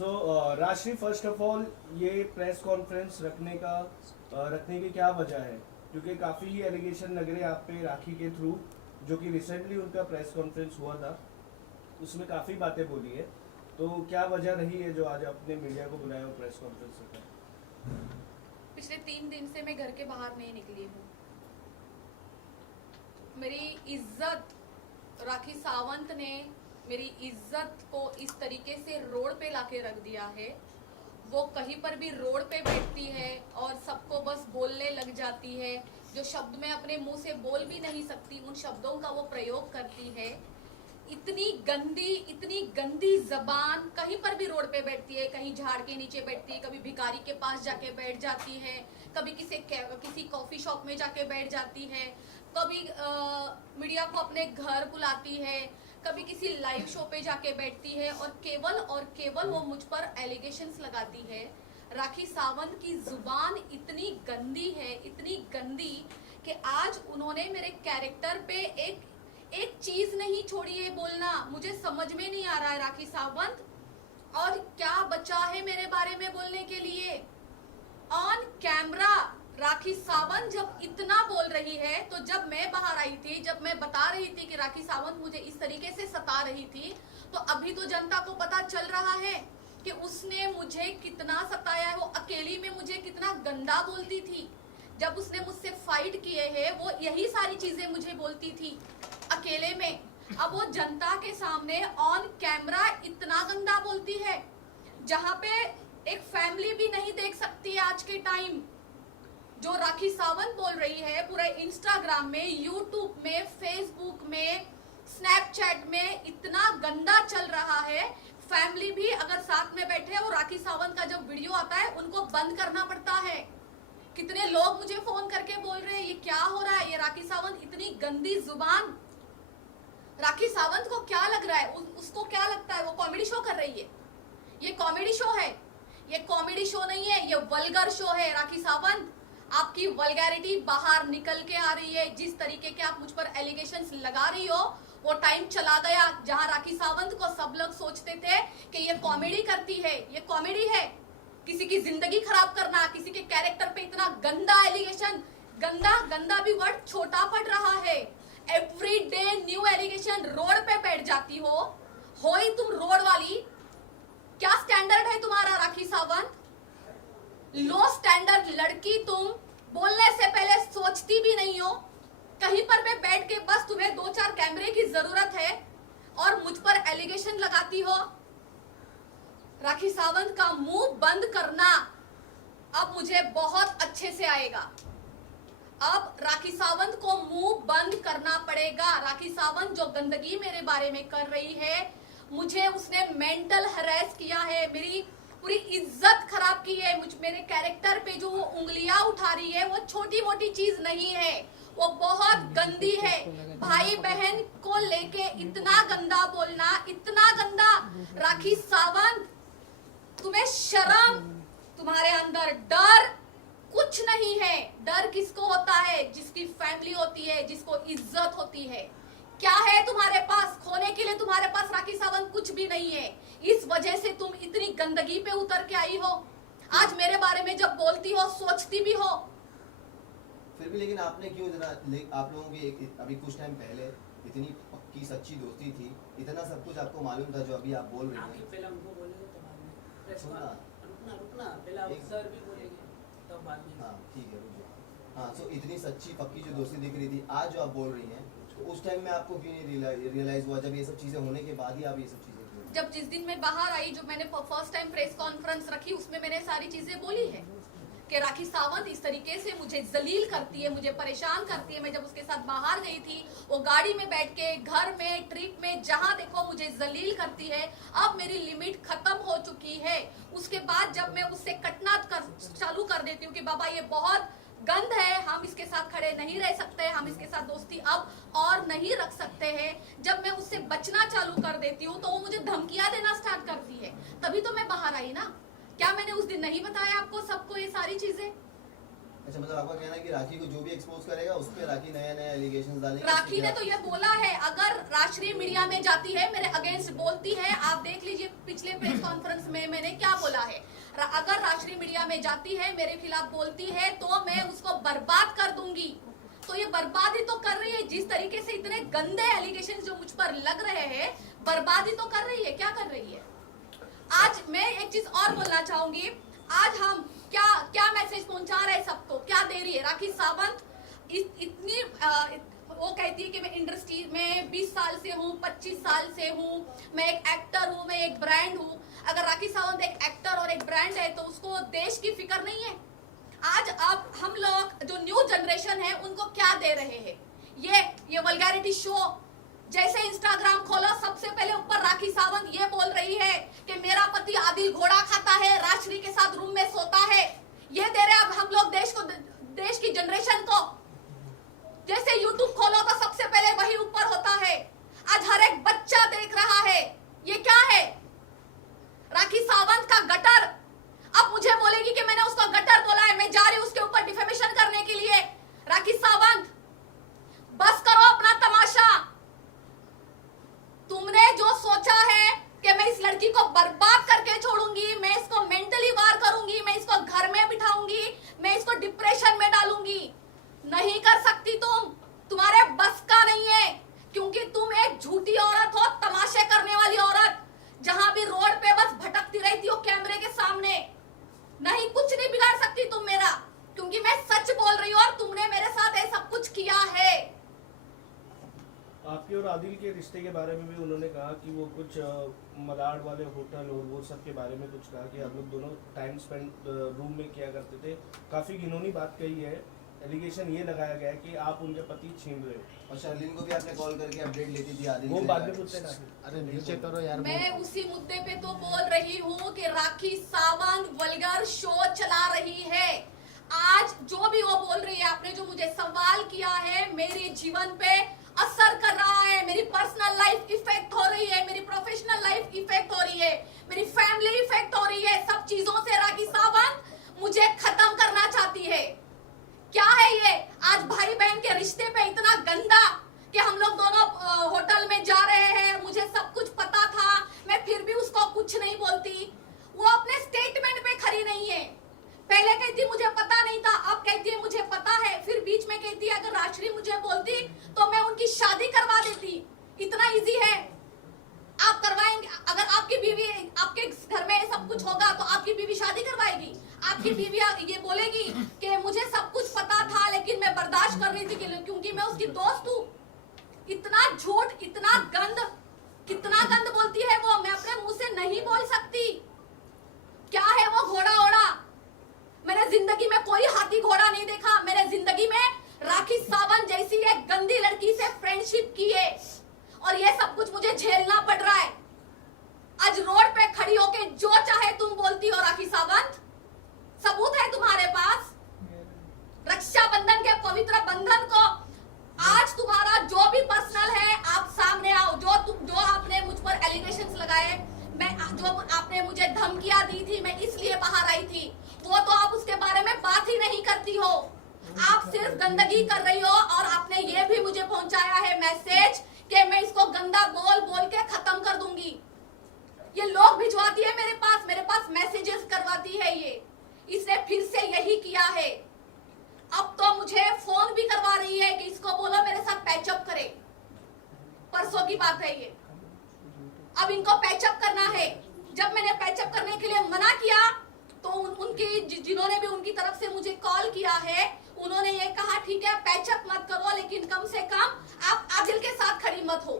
राशि, first of all ये press conference रखने की क्या वजह है? क्योंकि काफ़ी एलिगेशन लग रहे हैं आप पे राखी के थ्रू, जो कि रिसेंटली उनका प्रेस कॉन्फ्रेंस हुआ था, उसमें काफ़ी बातें बोली है। तो क्या वजह रही है जो आज आपने मीडिया को बुलाया हो प्रेस कॉन्फ्रेंस रखा? पिछले 3 दिन से मैं घर के बाहर नहीं निकली हूँ। मेरी इज्जत, राखी सावंत ने मेरी इज्जत को इस तरीके से रोड पे लाके रख दिया है। वो कहीं पर भी रोड पे बैठती है और सबको बस बोलने लग जाती है। जो शब्द मैं अपने मुंह से बोल भी नहीं सकती, उन शब्दों का वो प्रयोग करती है। इतनी गंदी जबान, कहीं पर भी रोड पे बैठती है, कहीं झाड़ के नीचे बैठती है, कभी भिखारी के पास जाके बैठ जाती है, कभी किसी कॉफी शॉप में जाके बैठ जाती है, कभी मीडिया को अपने घर बुलाती है, कभी किसी लाइव शो पे जाके बैठती है और केवल वो मुझ पर एलिगेशंस लगाती है। राखी सावंत की जुबान इतनी गंदी है, इतनी गंदी कि आज उन्होंने मेरे कैरेक्टर पे एक चीज नहीं छोड़ी है बोलना। मुझे समझ में नहीं आ रहा है राखी सावंत और क्या बचा है मेरे बारे में बोलने के लिए। ऑन कैमरा राखी सावंत जब इतना बोल रही है, तो जब मैं बाहर आई थी, जब मैं बता रही थी कि राखी सावंत मुझे इस तरीके से सता रही थी, तो अभी तो जनता को पता चल रहा है कि उसने मुझे कितना सताया है। वो अकेली में मुझे कितना गंदा बोलती थी। जब उसने मुझसे फाइट किए हैं, वो यही सारी चीजें मुझे बोलती थी अकेले में। अब वो जनता के सामने ऑन कैमरा इतना गंदा बोलती है, जहां पे एक फैमिली भी नहीं देख सकती है आज के टाइम। जो राखी सावंत बोल रही है पूरे इंस्टाग्राम में, यूट्यूब में, फेसबुक में, स्नैपचैट में इतना गंदा चल रहा है। फैमिली भी अगर साथ में बैठे, वो राखी सावंत का जब वीडियो आता है उनको बंद करना पड़ता है। कितने लोग मुझे फोन करके बोल रहे हैं ये क्या हो रहा है, ये राखी सावंत इतनी गंदी जुबान। राखी सावंत को क्या लग रहा है, उसको क्या लगता है वो कॉमेडी शो कर रही है? ये कॉमेडी शो है, ये कॉमेडी शो नहीं है, ये वल्गर शो है। राखी सावंत, आपकी वल्गैरिटी बाहर निकल के आ रही है। जिस तरीके के आप मुझ पर एलिगेशंस लगा रही हो, वो टाइम चला गया जहां राखी सावंत को सब लोग सोचते थे कि ये कॉमेडी करती है। ये कॉमेडी है, किसी की जिंदगी खराब करना, किसी के कैरेक्टर पे इतना गंदा एलिगेशन। गंदा भी वर्ड छोटा पड़ रहा है। Every day new allegation. Road पे बैठ जाती हो ही तुम रोड वाली। क्या स्टैंडर्ड है तुम्हारा राखी सावंत? लो स्टैंडर्ड लड़की तुम। बोलने से पहले सोचती भी नहीं हो। कहीं पर भी बैठ के बस तुम्हें 2-4 कैमरे की जरूरत है और मुझ पर एलिगेशन लगाती हो। राखी सावंत का मुंह बंद करना अब मुझे बहुत अच्छे से आएगा। अब राखी सावंत को मुंह बंद करना पड़ेगा। राखी सावंत जो गंदगी मेरे बारे में कर रही है, मुझे उसने मेंटल हरेस किया है, मेरी पूरी इज्जत खराब की है। मेरे कैरेक्टर पे जो वो उंगलियां उठा रही है, वो छोटी मोटी चीज नहीं है, वो बहुत गंदी है। भाई बहन को लेके इतना गंदा बोलना, इतना गंदा। राखी सावंत, तुम्हें शर्म, तुम्हारे अंदर डर कुछ नहीं है। डर किसको होता है? जिसकी फैमिली होती है, जिसको इज्जत होती है। क्या है तुम्हारे पास खोने के लिए? तुम्हारे पास राखी सावंत कुछ भी नहीं है। इस वजह से तुम इतनी गंदगी पे उतर के आई हो। आज मेरे बारे में जब बोलती हो, सोचती भी हो। फिर भी लेकिन आपने क्यों आप लोगों की अभी कुछ टाइम पहले इतनी पक्की सच्ची दोस्ती थी, इतना सब कुछ आपको मालूम था जो अभी आप बोल रहे हैं। पहले हमको बोलेंगे तो बाद में रुकना पहले आप सर भी बोलेंगे तब बाद में। हाँ ठीक है, रुको। हाँ, सो इतनी सच्ची पक्की जो दोस्ती दिख रही थी, आज जो आप बोल रही हैं, तो उस टाइम में आपको क्यों नहीं रियलाइज हुआ? जब ये सब चीजें होने के बाद ही आप ये सब चीजें क्यों? जब जिस दिन मैं बाहर आई, जो मैंने फर्स्ट टाइम प्रेस कॉन्फ्रेंस रखी, उसमें मैंने सारी चीजें बोली है कि राखी सावंत इस तरीके से मुझे जलील करती है, मुझे परेशान करती है। मैं जब उसके साथ बाहर गई थी, वो गाड़ी में बैठ के, घर में, ट्रिप में, जहां देखो मुझे जलील करती है। अब मेरी लिमिट खत्म हो चुकी है। उसके बाद जब मैं उससे कटना चालू कर देती हूँ कि बाबा ये बहुत गंद है, हम इसके साथ खड़े नहीं रह सकते, हम इसके साथ दोस्ती अब और नहीं रख सकते हैं, जब मैं उससे बचना चालू कर देती हूँ, तो वो मुझे धमकियां देना स्टार्ट करती है। तभी तो मैं बाहर आई ना। क्या मैंने उस दिन नहीं बताया आपको सबको ये सारी चीजें? अच्छा, मतलब आपका कहना है कि राखी को जो भी एक्सपोज करेगा उस पे राखी नया नया एलिगेशन डालेगी? राखी ने तो ये बोला है, अगर राष्ट्रीय मीडिया में जाती है मेरे अगेंस्ट बोलती है, आप देख लीजिए पिछले प्रेस कॉन्फ्रेंस में मैंने क्या बोला है, अगर राष्ट्रीय मीडिया में जाती है मेरे खिलाफ बोलती है तो मैं उसको बर्बाद कर दूंगी। तो ये बर्बादी तो कर रही है, जिस तरीके से इतने गंदे एलिगेशन जो मुझ पर लग रहे हैं, बर्बादी तो कर रही है। क्या कर रही है? आज मैं एक चीज और बोलना चाहूंगी, आज हम क्या क्या मैसेज पहुंचा रहे हैं सबको, क्या दे रही है राखी सावंत? इतनी वो कहती है कि मैं इंडस्ट्री में 20 साल से हूँ, 25 साल से हूँ, मैं एक एक्टर हूँ, मैं एक ब्रांड हूँ। अगर राखी सावंत एक एक्टर और एक ब्रांड है तो उसको देश की फिक्र नहीं है? आज अब हम लोग जो न्यू जनरेशन है उनको क्या दे रहे हैं? ये वल्गैरिटी शो, जैसे इंस्टाग्राम खोलो सबसे पहले ऊपर राखी सावंत ये बोल रही है कि मेरा पति आदिल घोड़ा खाता है, राजश्री के साथ रूम में सोता है। ये दे रहे अब हम लोग देश की जनरेशन को। जैसे यूट्यूब खोलो तो सबसे पहले वही ऊपर होता है। आज हर एक बच्चा देख रहा है। ये क्या है? राखी सावंत का गटर। अब मुझे बोलेगी कि मैंने उसको गटर बोला है, मैं जा रही हूं उसके ऊपर डिफेमेशन करने के लिए। राखी सावंत, बस करो अपना तमाशा। तुमने जो सोचा है कि मैं इस लड़की को बर्बाद करके छोड़ूंगी, मैं इसको मेंटली वार करूंगी, मैं इसको घर में बिठाऊंगी, मैं इसको डिप्रेशन में डालूंगी, नहीं कर सकती तुम। तुम्हारे बस का नहीं है, क्योंकि तुम एक झूठी औरत हो, तमाशे करने वाली औरत, जहां भी रोड पे बस भटकती रहती हो कैमरे के सामने। नहीं, कुछ नहीं बिगाड़ सकती तुम मेरा, क्योंकि मैं सच बोल रही हूँ और तुमने मेरे साथ ये सब कुछ किया है। आपके और आदिल के रिश्ते के बारे में भी उन्होंने कहा कि वो कुछ मलाड वाले होटल और वो सब के बारे में कुछ कहा कि आप लोग दोनों टाइम स्पेंड रूम में किया करते थे। काफी घिनौनी बात कही है। एलिगेशन ये लगाया गया है कि आप उनके पति छीन रहे हो। और शर्लिन को भी आपने कॉल करके अपडेट लेती थी आदिल वो से। बाद में पूछते ना। अरे नीचे करो यार। मैं उसी मुद्दे पे तो बोल रही हूँ कि राखी सावंत वल्गर शो चला रही है। आज जो भी वो बोल रही है, आपने जो मुझे सवाल किया है, मेरे जीवन पे असर कर रहा है, मेरी पर्सनल लाइफ इफेक्ट हो रही है, मेरी प्रोफेशनल लाइफ इफेक्ट हो रही है, मेरी फैमिली इफेक्ट हो रही है। सब चीजों से राखी सावंत मुझे खत्म करना चाहती है। क्या है ये? आज भाई बहन के रिश्ते पे इतना गंदा कि हम लोग दोनों होटल में जा रहे हैं, मुझे सब कुछ पता था, मैं फिर भी उसको कुछ नहीं बोलती। वो अपने स्टेटमेंट पे खड़ी नहीं है। पहले कहती मुझे पता नहीं था, अब कहती है मुझे पता है, फिर बीच में कहती है अगर राजश्री मुझे बोलती तो मैं उनकी शादी करवा देती। इतना इजी है? आप करवाएंगे? अगर आपकी बीवी, आपके घर में सब कुछ होगा तो आपकी बीवी शादी करवाएगी? आपकी बीवी ये बोलेगी कि मुझे सब कुछ पता था लेकिन मैं बर्दाश्त कर रही थी क्योंकि मैं उसकी दोस्त हूँ? इतना झूठ, इतना गंद, कितना गंद बोलती है वो, मैं अपने मुंह से नहीं बोल सकती। क्या है वो घोड़ा ओड़ा? मैंने जिंदगी में कोई हाथी घोड़ा नहीं देखा। मैंने जिंदगी में राखी सावंत जैसी एक गंदी लड़की से फ्रेंडशिप की है और ये सब कुछ मुझे झेलना पड़ रहा है। आज रोड पे खड़ी होके जो चाहे तुम बोलती हो राखी सावंत। सबूत है तुम्हारे पास? रक्षाबंधन के पवित्र बंधन को आज तुम्हारा जो भी पर्सनल है आप सामने आओ। जो आपने मुझ पर एलिगेशंस लगाए, जो आपने मुझे धमकियां दी थी, मैं इसलिए बाहर आई थी, वो तो आप उसके बारे में बात ही नहीं करती हो। आप सिर्फ गंदगी कर रही हो और आपने ये भी मुझे पहुंचाया है मैसेज कि मैं इसको गंदा बोल बोल के खत्म कर दूंगी। ये लोग भिजवाती है मेरे पास मैसेजेस करवाती है ये। इसने फिर से यही किया है। अब तो मुझे फोन भी करवा रही है कि इसको बोलो मेरे साथ पैचअप करे। परसों की बात है ये। अब इनको पैचअप करना है। जब मैंने पैचअप करने के लिए मना किया तो उनकी जिन्होंने भी उनकी तरफ से मुझे कॉल किया है, उन्होंने ये कहा ठीक है पैचअप मत करो लेकिन कम से कम आप आदिल के साथ खड़ी मत हो।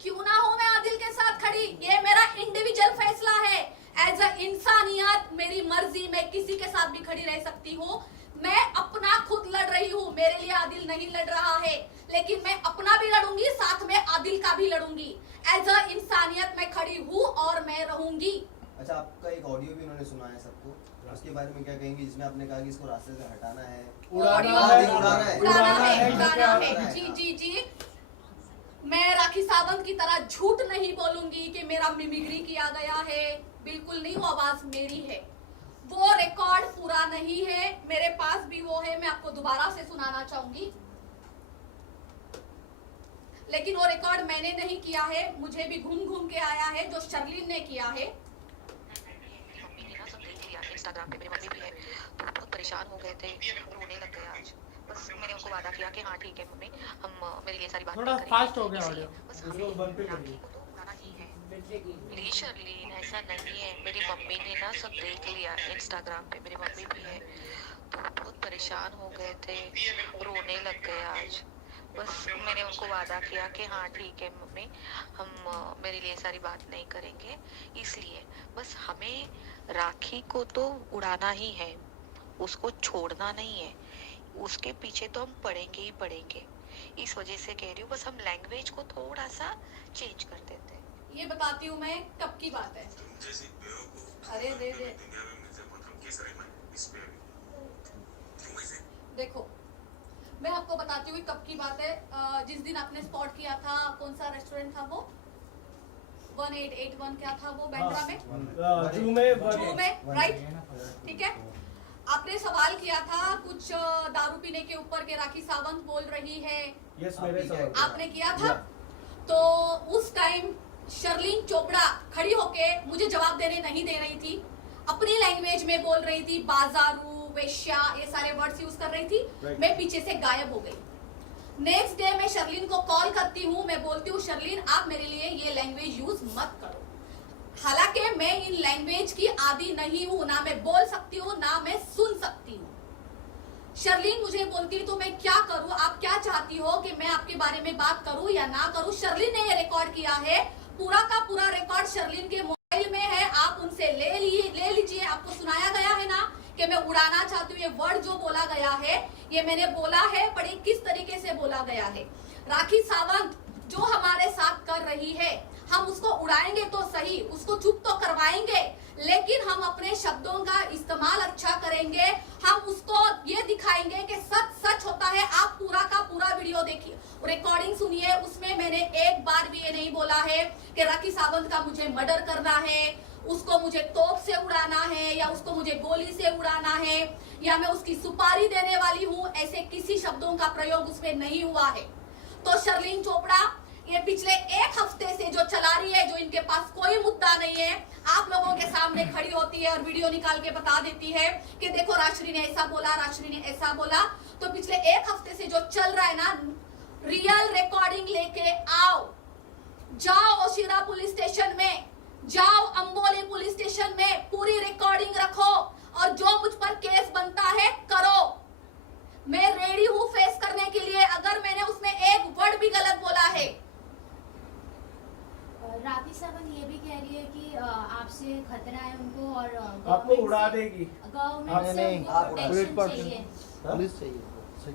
क्यों ना हो मैं आदिल के साथ खड़ी? ये मेरा इंडिविजुअल फैसला है। एज अ इंसानियत मेरी मर्जी, मैं किसी के साथ भी खड़ी रह सकती हूँ। मैं अपना खुद लड़ रही हूँ, मेरे लिए आदिल नहीं लड़ रहा है, लेकिन मैं अपना भी लड़ूंगी, साथ में आदिल का भी लड़ूंगी। एज अ इंसानियत मैं खड़ी हूँ और मैं रहूंगी। अच्छा, आपका एक ऑडियो भी उन्होंने सुना है सबको, उसके बारे में क्या कहेंगे? जिसमें आपने कहा कि इसको रास्ते से हटाना है, उड़ाना है। जी। मैं राखी सावंत की तरह झूठ नहीं बोलूंगी कि मेरा मिमिक्री किया गया है। बिल्कुल नहीं, वो आवाज मेरी है। वो रिकॉर्ड पूरा नहीं है, मेरे पास भी वो है, मैं आपको दोबारा से सुनाना चाहूंगी। लेकिन वो रिकॉर्ड मैंने नहीं किया है, मुझे भी घूम घूम के आया है, जो शर्लिन ने किया है। मम्मी ने ना सब देख लिया, इंस्टाग्राम पे मेरी मम्मी भी है, तो बहुत परेशान हो गए थे, रोने लग गए आज। बस मैंने उनको वादा किया कि हाँ ठीक है मम्मी, हम मेरे लिए सारी बात थोड़ा नहीं फास्ट हो गया इसलिए ऑडियो। बस उसको बंद पे हमें करिए। राखी को तो उड़ाना ही है। बैठेगी प्लीज शर्लिन, ऐसा नहीं है, मेरी मम्मी ने ना सब देख लिया, इंस्टाग्राम पे मेरी मम्मी भी है, तो बहुत परेशान हो गए थे, रोने लग गए आज। बस मैंने उनको वादा किया कि हाँ ठीक है मम्मी, हम मेरे लिए सारी बात नहीं करेंगे, इसलिए बस हमें राखी को तो उड़ाना ही है, उसको छोड़ना नहीं है, उसके पीछे तो हम पढ़ेंगे ही पढ़ेंगे। इस वजह से कह रही हूँ, बस हम लैंग्वेज को थोड़ा सा चेंज कर देते हैं। ये बताती हूँ मैं कब की बात है। अरे दे दे, देखो मैं आपको बताती हूँ कब की बात है। जिस दिन आपने स्पॉट किया था, कौन सा रेस्टोरेंट था वो, 1881 क्या था वो, बैंड्रा में, जू में जू में, राइट, ठीक है। आपने सवाल किया था कुछ दारू पीने के ऊपर के राखी सावंत बोल रही है, यस मेरे सवाल आपने किया था। तो उस टाइम शर्लिन चोपड़ा खड़ी होके मुझे जवाब देने नहीं दे रही थी, अपनी लैंग्वेज में बोल रही थी, बाजारू, वेश्या, ये सारे वर्ड्स यूज कर रही थी। Right. मैं पीछे से गायब हो गई। नेक्स्ट डे मैं शर्लिन को कॉल करती हूँ, मैं बोलती हूँ शर्लिन आप मेरे लिए ये लैंग्वेज यूज मत करो। हालांकि मैं इन लैंग्वेज की आदी नहीं हूँ, ना मैं बोल सकती हूँ ना मैं सुन सकती हूँ। शर्लिन मुझे बोलती है तो मैं क्या करूँ, आप क्या चाहती हो कि मैं आपके बारे में बात करूँ या ना करूँ। शर्लिन ने ये रिकॉर्ड किया है, पूरा का पूरा रिकॉर्ड शर्लिन के मोबाइल में है, आप उनसे ले लीजिए। आपको सुनाया गया है ना कि मैं उड़ाना चाहती हूँ, ये वर्ड जो बोला गया है ये मैंने बोला है, पर ये किस तरीके से बोला गया है। राखी सावंत जो हमारे साथ कर रही है, हम उसको उड़ाएंगे तो सही, उसको चुप तो करवाएंगे, लेकिन हम अपने शब्दों का इस्तेमाल अच्छा करेंगे। हम उसको ये दिखाएंगे कि सच सच होता है। आप पूरा का पूरा वीडियो देखिए, रिकॉर्डिंग सुनिए, उसमें मैंने एक बार भी ये नहीं बोला है कि राखी सावंत का मुझे मर्डर करना है, उसको मुझे तोप से उड़ाना है, या उसको मुझे गोली से उड़ाना है, या मैं उसकी सुपारी देने वाली हूँ। ऐसे किसी शब्दों का प्रयोग उसमें नहीं हुआ है। तो शर्लिन चोपड़ा ये पिछले एक हफ्ते से जो चला रही है, जो इनके पास कोई मुद्दा नहीं है, आप लोगों के सामने खड़ी होती है और वीडियो निकाल के बता देती है कि देखो राजश्री ने ऐसा बोला, राजश्री ने ऐसा बोला। तो पिछले एक हफ्ते से जो चल रहा है ना, रियल रिकॉर्डिंग लेके आओ, जाओ ओशिरा पुलिस स्टेशन में, जाओ अंबोली पुलिस स्टेशन में, पूरी रिकॉर्डिंग रखो और जो मुझ पर केस बनता है करो। मैं रेडी हूँ फेस करने के लिए, अगर मैंने उसमें एक वर्ड भी गलत बोला है। राखी सावंत ये भी कह रही है कि आपसे खतरा है उनको और आपको उड़ा देगी। गवर्नमेंट से नहीं, उनको आप उड़ा प्रोटेक्शन चाहिए। पुलिस चाहिए।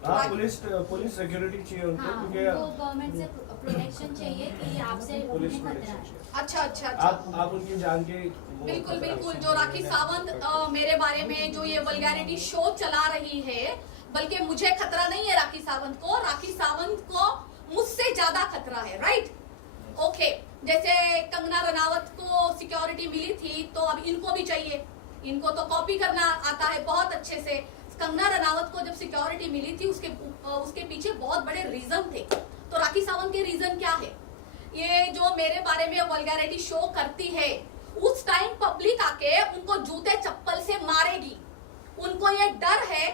हाँ पुलिस सिक्योरिटी चाहिए उनको, हाँ, उनको क्योंकि गवर्नमेंट से प्रोटेक्शन चाहिए कि आपसे पुलिस उन्हें खतरा प्रोटेक्शन है। चाहिए। अच्छा अच्छा अच्छा, आप उनकी जान के वो बिल्कुल खतरा बिल्कुल। समझ जो राखी रहे हैं। सावंत मेरे बारे में जो ये वल्गैरिटी शो चला रही है, बल्कि मुझे खतरा नहीं है राखी सावंत को, राखी सावंत को मुझसे ज्यादा खतरा है, राइट, ओके। जैसे कंगना रनावत को सिक्योरिटी मिली थी, तो अब इनको भी चाहिए, इनको तो कॉपी करना आता है बहुत अच्छे से। कंगना रनावत को जब सिक्योरिटी मिली थी, उसके पीछे बहुत बड़े रीजन थे। तो राखी सावंत के रीजन क्या है? ये जो मेरे बारे में वल्गैरिटी शो करती है, उस टाइम पब्लिक आके उनको जूते चप्पल से मारेगी, उनको ये डर है,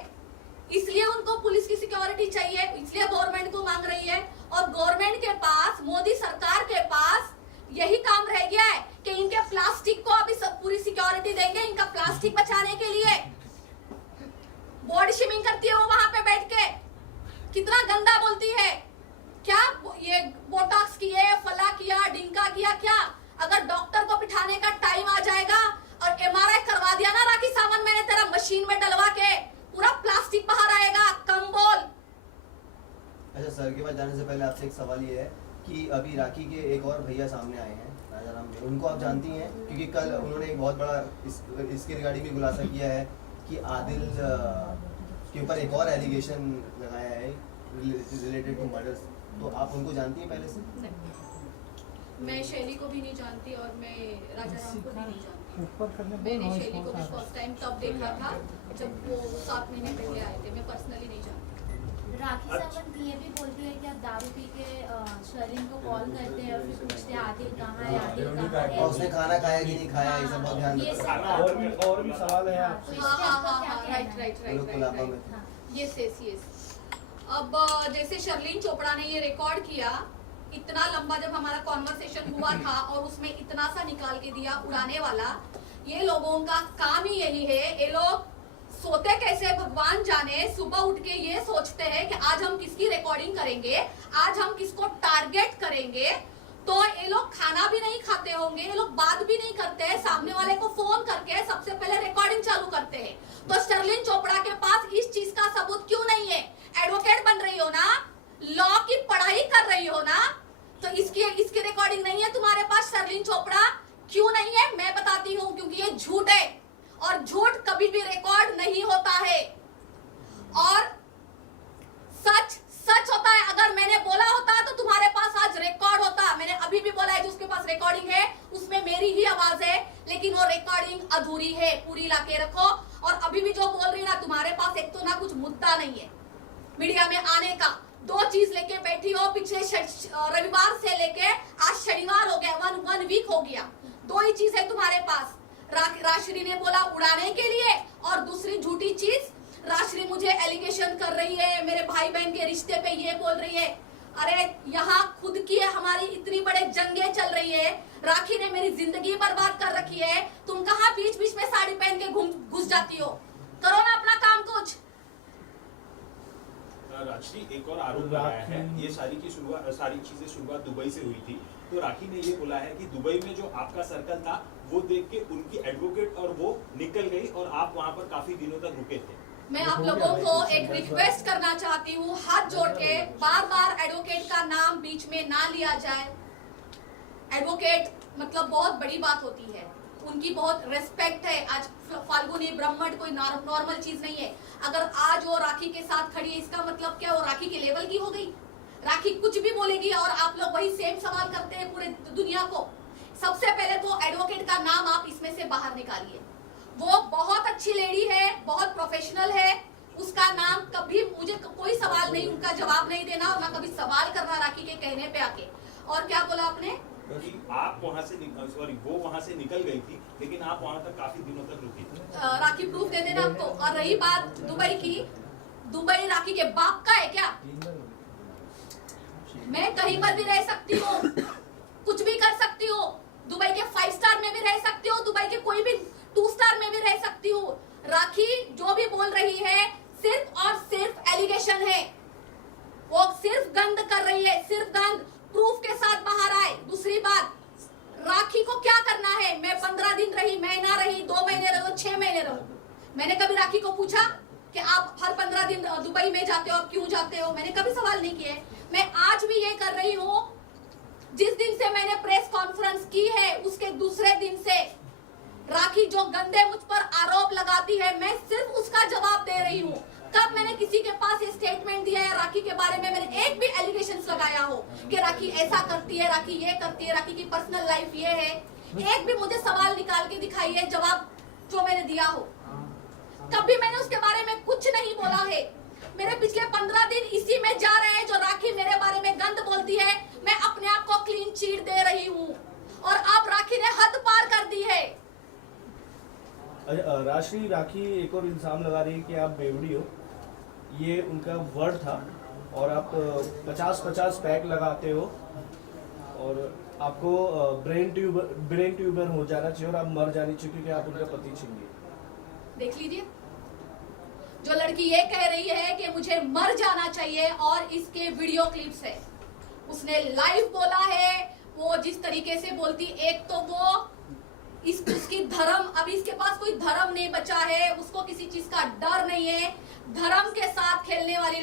इसलिए उनको पुलिस की सिक्योरिटी चाहिए, इसलिए गवर्नमेंट को मांग रही है। और गवर्नमेंट के पास, मोदी सरकार के पास यही काम रह गया है कि इनके प्लास्टिक को अभी सब पूरी सिक्योरिटी देंगे, इनका प्लास्टिक बचाने के लिए। बॉडी शेमिंग करती है वो वहां पे बैठ के, कितना गंदा बोलती है, क्या ये बोटॉक्स किए, फला किया, डिंका किया, क्या? अगर डॉक्टर को बिठाने का टाइम आ जाएगा और एमआरआई करवा दिया ना राखी सावंत, मैंने तेरा मशीन में डलवा के, पूरा प्लास्टिक बाहर आएगा, कम बोल। अच्छा सर के पास जाने से पहले आपसे एक सवाल ये है कि अभी राखी के एक और भैया सामने आए हैं, राजा राम जी, उनको आप जानती हैं? क्योंकि कल उन्होंने एक बहुत बड़ा इसके रिगार्डिंग भी खुलासा किया है कि आदिल के ऊपर एक और एलिगेशन लगाया है रिलेटेड टू मर्डर्स। तो आप उनको जानती हैं पहले से? मैं शैली को भी नहीं जानती और मैं राजा राम को भी नहीं जानती। ऊपर करने पर मैंने नॉइस शैली को बहुत भी आ रहा फर्स्ट टाइम तब देखा था जब वो 7 महीने पहले आए थे। मैं पर्सनली नहीं जानती। राखी सावंत ये भी बोलती है कि आप दारू पी के शर्लिन को कॉल करते हैं और फिर पूछते हैं आदिल कहाँ है, आदिल कहाँ है। और उसने खाना खाया कि नहीं खाया, ये सब बहुत ध्यान ये रखता सब है। और भी सवाल है हाँ, आपसे? तो हाँ इसके हाँ आपका हाँ क्या हाँ, कहना राइट है? राइट वो राइट लोग राइट गुलाबों राइट। में। हाँ। यस। अब जैसे शर्लिन चोपड़ा ने ये रिकॉर्ड किया, इतना लंबा जब हमारा कॉन्वर्सेशन हुआ था और उसमें इतना सा निकाल के दिया उड़ाने वाला, ये लोगों का काम ही यही है। ये लोग सोते कैसे भगवान जाने, सुबह उठ के ये सोचते हैं कि आज हम किसकी रिकॉर्डिंग करेंगे, आज हम किसको टारगेट करेंगे। तो ये लोग खाना भी नहीं खाते होंगे, ये लोग बात भी नहीं करते हैं, सामने वाले को फोन करके सबसे पहले रिकॉर्डिंग चालू करते हैं। तो शर्लिन चोपड़ा के पास इस चीज का सबूत क्यों नहीं है? एडवोकेट बन रही हो ना, लॉ की पढ़ाई कर रही हो ना, तो इसकी रिकॉर्डिंग नहीं है तुम्हारे पास। शर्लिन चोपड़ा क्यों नहीं है? मैं बताती हूँ, क्योंकि ये झूठ है और झूठ कभी भी रिकॉर्ड नहीं होता है और सच सच होता है। अगर मैंने बोला होता तो तुम्हारे पास आज रिकॉर्ड होता। मैंने अभी भी बोला है, जो उसके पास रिकॉर्डिंग है उसमें मेरी ही आवाज है, लेकिन वो रिकॉर्डिंग अधूरी है, पूरी लाके रखो। और अभी भी जो बोल रही ना, तुम्हारे पास एक तो ना कुछ मुद्दा नहीं है मीडिया में आने का। 2 चीज लेके बैठी हो, पिछले रविवार से लेके आज शनिवार हो गया, वन वीक हो गया। 2 ही चीज है तुम्हारे पास। राश्री ने बोला उड़ाने के लिए, और दूसरी झूठी चीज, राश्री मुझे एलिगेशन कर रही है, मेरे भाई बहन के रिश्ते पे ये बोल रही है। अरे यहाँ खुद की है, हमारी इतनी बड़े जंगे चल रही है, राखी ने मेरी जिंदगी बर्बाद कर रखी है। तुम कहाँ बीच बीच में साड़ी पहन के घुस जाती हो? करो ना अपना काम कुछ। राखी एक और आरोप लगाया है, ये सारी चीजें शुरुआत दुबई से हुई थी। तो राखी ने ये बोला है कि दुबई में जो आपका सर्कल था वो देख के उनकी एडवोकेट और वो निकल गई और आप वहां पर काफी दिनों तक रुके थे। मैं आप लोगों को एक रिक्वेस्ट करना चाहती हूँ, हाथ जोड़ के, बार बार एडवोकेट का नाम बीच में ना लिया जाए। एडवोकेट मतलब बहुत बड़ी बात होती है, उनकी बहुत रेस्पेक्ट है। आज फाल्गुनी ब्रह्मण्ड कोई नॉर्मल चीज नहीं है। अगर आज वो राखी के साथ खड़ी है, इसका मतलब क्या वो राखी के लेवल की हो गई? राखी कुछ भी बोलेगी और आप लोग वही सेम सवाल करते हैं पूरे दुनिया को। सबसे पहले तो एडवोकेट का नाम आप इसमें से बाहर निकालिए। वो बहुत अच्छी लेडी है, बहुत प्रोफेशनल है, उसका नाम कभी, मुझे कोई सवाल नहीं, उनका जवाब नहीं देना और ना कभी सवाल करना राखी के कहने पे आके। और क्या बोला आपने? कि आप वहां से वो वहां से निकल गई थी, लेकिन आप वहां तक काफी दिनों तक रुकी थी। राखी प्रूफ दे देना आपको। और रही बात दुबई की, दुबई राखी के बाप का है क्या? मैं कहीं पर भी रह सकती हूँ, कुछ भी कर सकती हूँ। दुबई के 5 स्टार में भी रह सकती हूँ, दुबई के कोई भी 2 स्टार में भी रह सकती हूँ। राखी जो भी बोल रही है सिर्फ और सिर्फ एलिगेशन है, वो सिर्फ गंद कर रही है, सिर्फ गंद। प्रूफ के साथ बाहर आए। दूसरी बात, राखी को क्या करना है? मैं 15 दिन रही, महीना रही, 2 महीने रहो, 6 महीने रहो, मैंने कभी राखी को पूछा कि आप हर 15 दिन दुबई में जाते हो, आप क्यों जाते हो? मैंने कभी सवाल नहीं किए। मैं आज भी ये कर रही हूँ। जिस दिन से मैंने प्रेस कॉन्फ्रेंस की है उसके दूसरे दिन से राखी जो गंदे मुझ पर आरोप लगाती है, मैं सिर्फ उसका जवाब दे रही हूँ। कब मैंने किसी के पास ये स्टेटमेंट दिया है राखी के बारे में, मैंने एक भी एलिगेशंस लगाया हो कि राखी ऐसा करती है, राखी ये करती है, राखी की पर्सनल लाइफ ये है? एक भी मुझे सवाल निकाल के दिखाइए, जवाब जो मैंने दिया हो। कभी मैंने उसके बारे में कुछ नहीं बोला है। मेरे पिछले 15 दिन इसी में जा रहे हैं जो राखी मेरे बारे में गंद बोलती है। मैं अपने आप को क्लीन चीट दे रही हूँ और अब राखी ने हद पार कर दी है। राखी एक और इल्जाम लगा रही है कि आप बेवड़ी हो, ये उनका वर्ड था, और आप 50-50 पैक लगाते हो और आपको ब्रेन ट्यूबर हो जाना चाहिए और आप मर जानी चाहिए क्योंकि आप उनका पति छीन लिए। देख लीजिए, जो लड़की ये कह रही है कि मुझे मर जाना चाहिए, और इसके वीडियो क्लिप्स है, उसने लाइव बोला है। वो जिस तरीके से बोलती, एक तो वो उसकी धर्म, अभी इसके पास कोई धर्म नहीं बचा है, उसको किसी चीज का डर नहीं है। धर्म के साथ खेलने वाली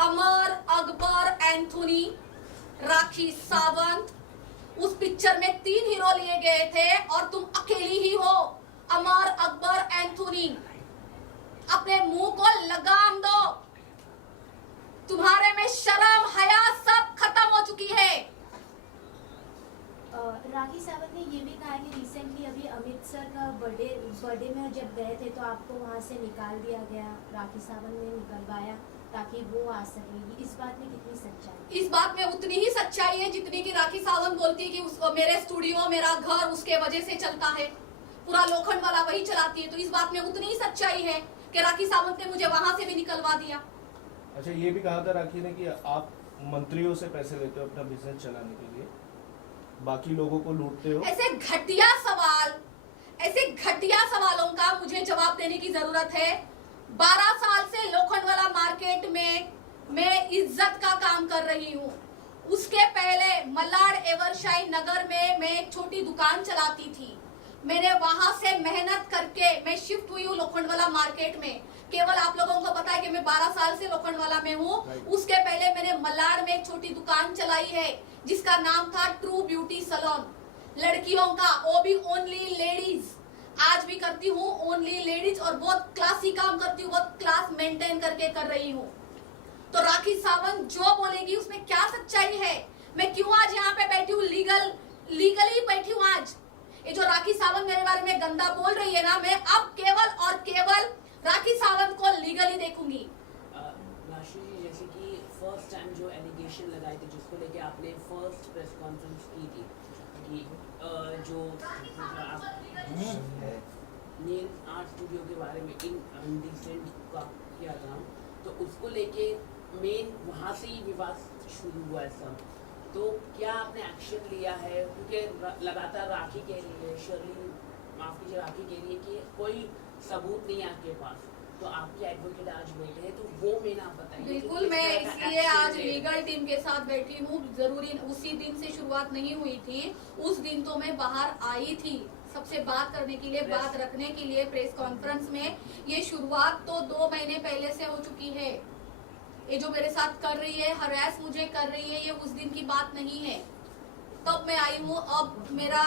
अमर अकबर एंथोनी, राखी सावंत, उस पिक्चर में 3 हीरो लिए गए थे और तुम अकेली ही हो, अमर अकबर एंथोनी। अपने मुंह को लगाम दो, तुम्हारे में शर्म हया सब खत्म हो चुकी है। राखी सावंत ने ये भी कहा कि रिसेंटली अभी अमित सर का बर्थडे में जब गए थे तो आपको वहाँ से निकाल दिया गया, राखी सावंत ने निकलवाया ताकि वो आ सकेगी। इस बात में कितनी सच्चाई? इस बात में उतनी ही सच्चाई है जितनी कि राखी सावंत बोलती है कि मेरे स्टूडियो, मेरा घर उसके वजह से चलता है, पूरा लोखंड वाला वही चलाती है। तो इस बात में उतनी ही सच्चाई है कि राखी सावंत ने मुझे वहां से भी निकलवा दिया। अच्छा, ये भी कहा था राखी ने कि आप मंत्रियों से पैसे लेते हो अपना बिजनेस चलाने के लिए, बाकी लोगों को लूटते हो। ऐसे घटिया सवालों का मुझे जवाब देने की जरूरत है। 12 साल से लोखंड वाला मार्केट में मैं इज्जत का काम कर रही हूँ। उसके पहले मलाड एवरशाही नगर में मैं एक छोटी दुकान चलाती थी। मैंने वहां से मेहनत करके मैं शिफ्ट हुई हूँ लोखंडवाला मार्केट में। केवल आप लोगों को पता है कि मैं 12 साल से लोखंडवाला में हूँ। उसके पहले मैंने मलाड में एक छोटी दुकान चलाई है जिसका नाम था ट्रू ब्यूटी सैलून, लड़कियों का, वो भी ओनली लेडीज। आज भी करती हूँ ओनली लेडीज और बहुत क्लासी काम करती हूँ, बहुत क्लास मेंटेन करके कर रही हूँ। तो राखी सावंत जो बोलेगी उसमें क्या सच्चाई है? मैं क्यों आज यहाँ पे बैठी हूँ, लीगली बैठी हूँ आज। ये जो राखी सावंत मेरे बारे में गंदा बोल रही है ना, मैं अब केवल और केवल राखी सावंत को लीगली देखूंगी। राशि जी, जैसे कि फर्स्ट टाइम जो एलिगेशन लगाए थे जिसको लेके आपने फर्स्ट प्रेस कॉन्फ्रेंस की थी कि जो नेल आर्ट स्टूडियो के बारे में इनडिसेंट का किया था, तो उसको लेके मेन वहाँ से ही विवाद शुरू हुआ है सब। तो क्या आपने एक्शन लिया है? क्योंकि लगातार राखी कह रही है, शर्लिन माफ कीजिए, राखी कह रही है कि कोई सबूत नहीं है आपके पास, तो आपके एडवोकेट आज बैठे हैं, तो वो मेन आप बताइए। बिल्कुल, मैं इसलिए आज लीगल टीम के साथ बैठी हूँ। जरूरी उसी दिन से शुरुआत नहीं हुई थी, उस दिन तो मैं बाहर आई थी सबसे बात करने के लिए, बात रखने के लिए प्रेस कॉन्फ्रेंस में। ये शुरुआत तो 2 महीने पहले से हो चुकी है। ये जो मेरे साथ कर रही है, हरास मुझे कर रही है, ये उस दिन की बात नहीं है। तब मैं आई हूँ। अब मेरा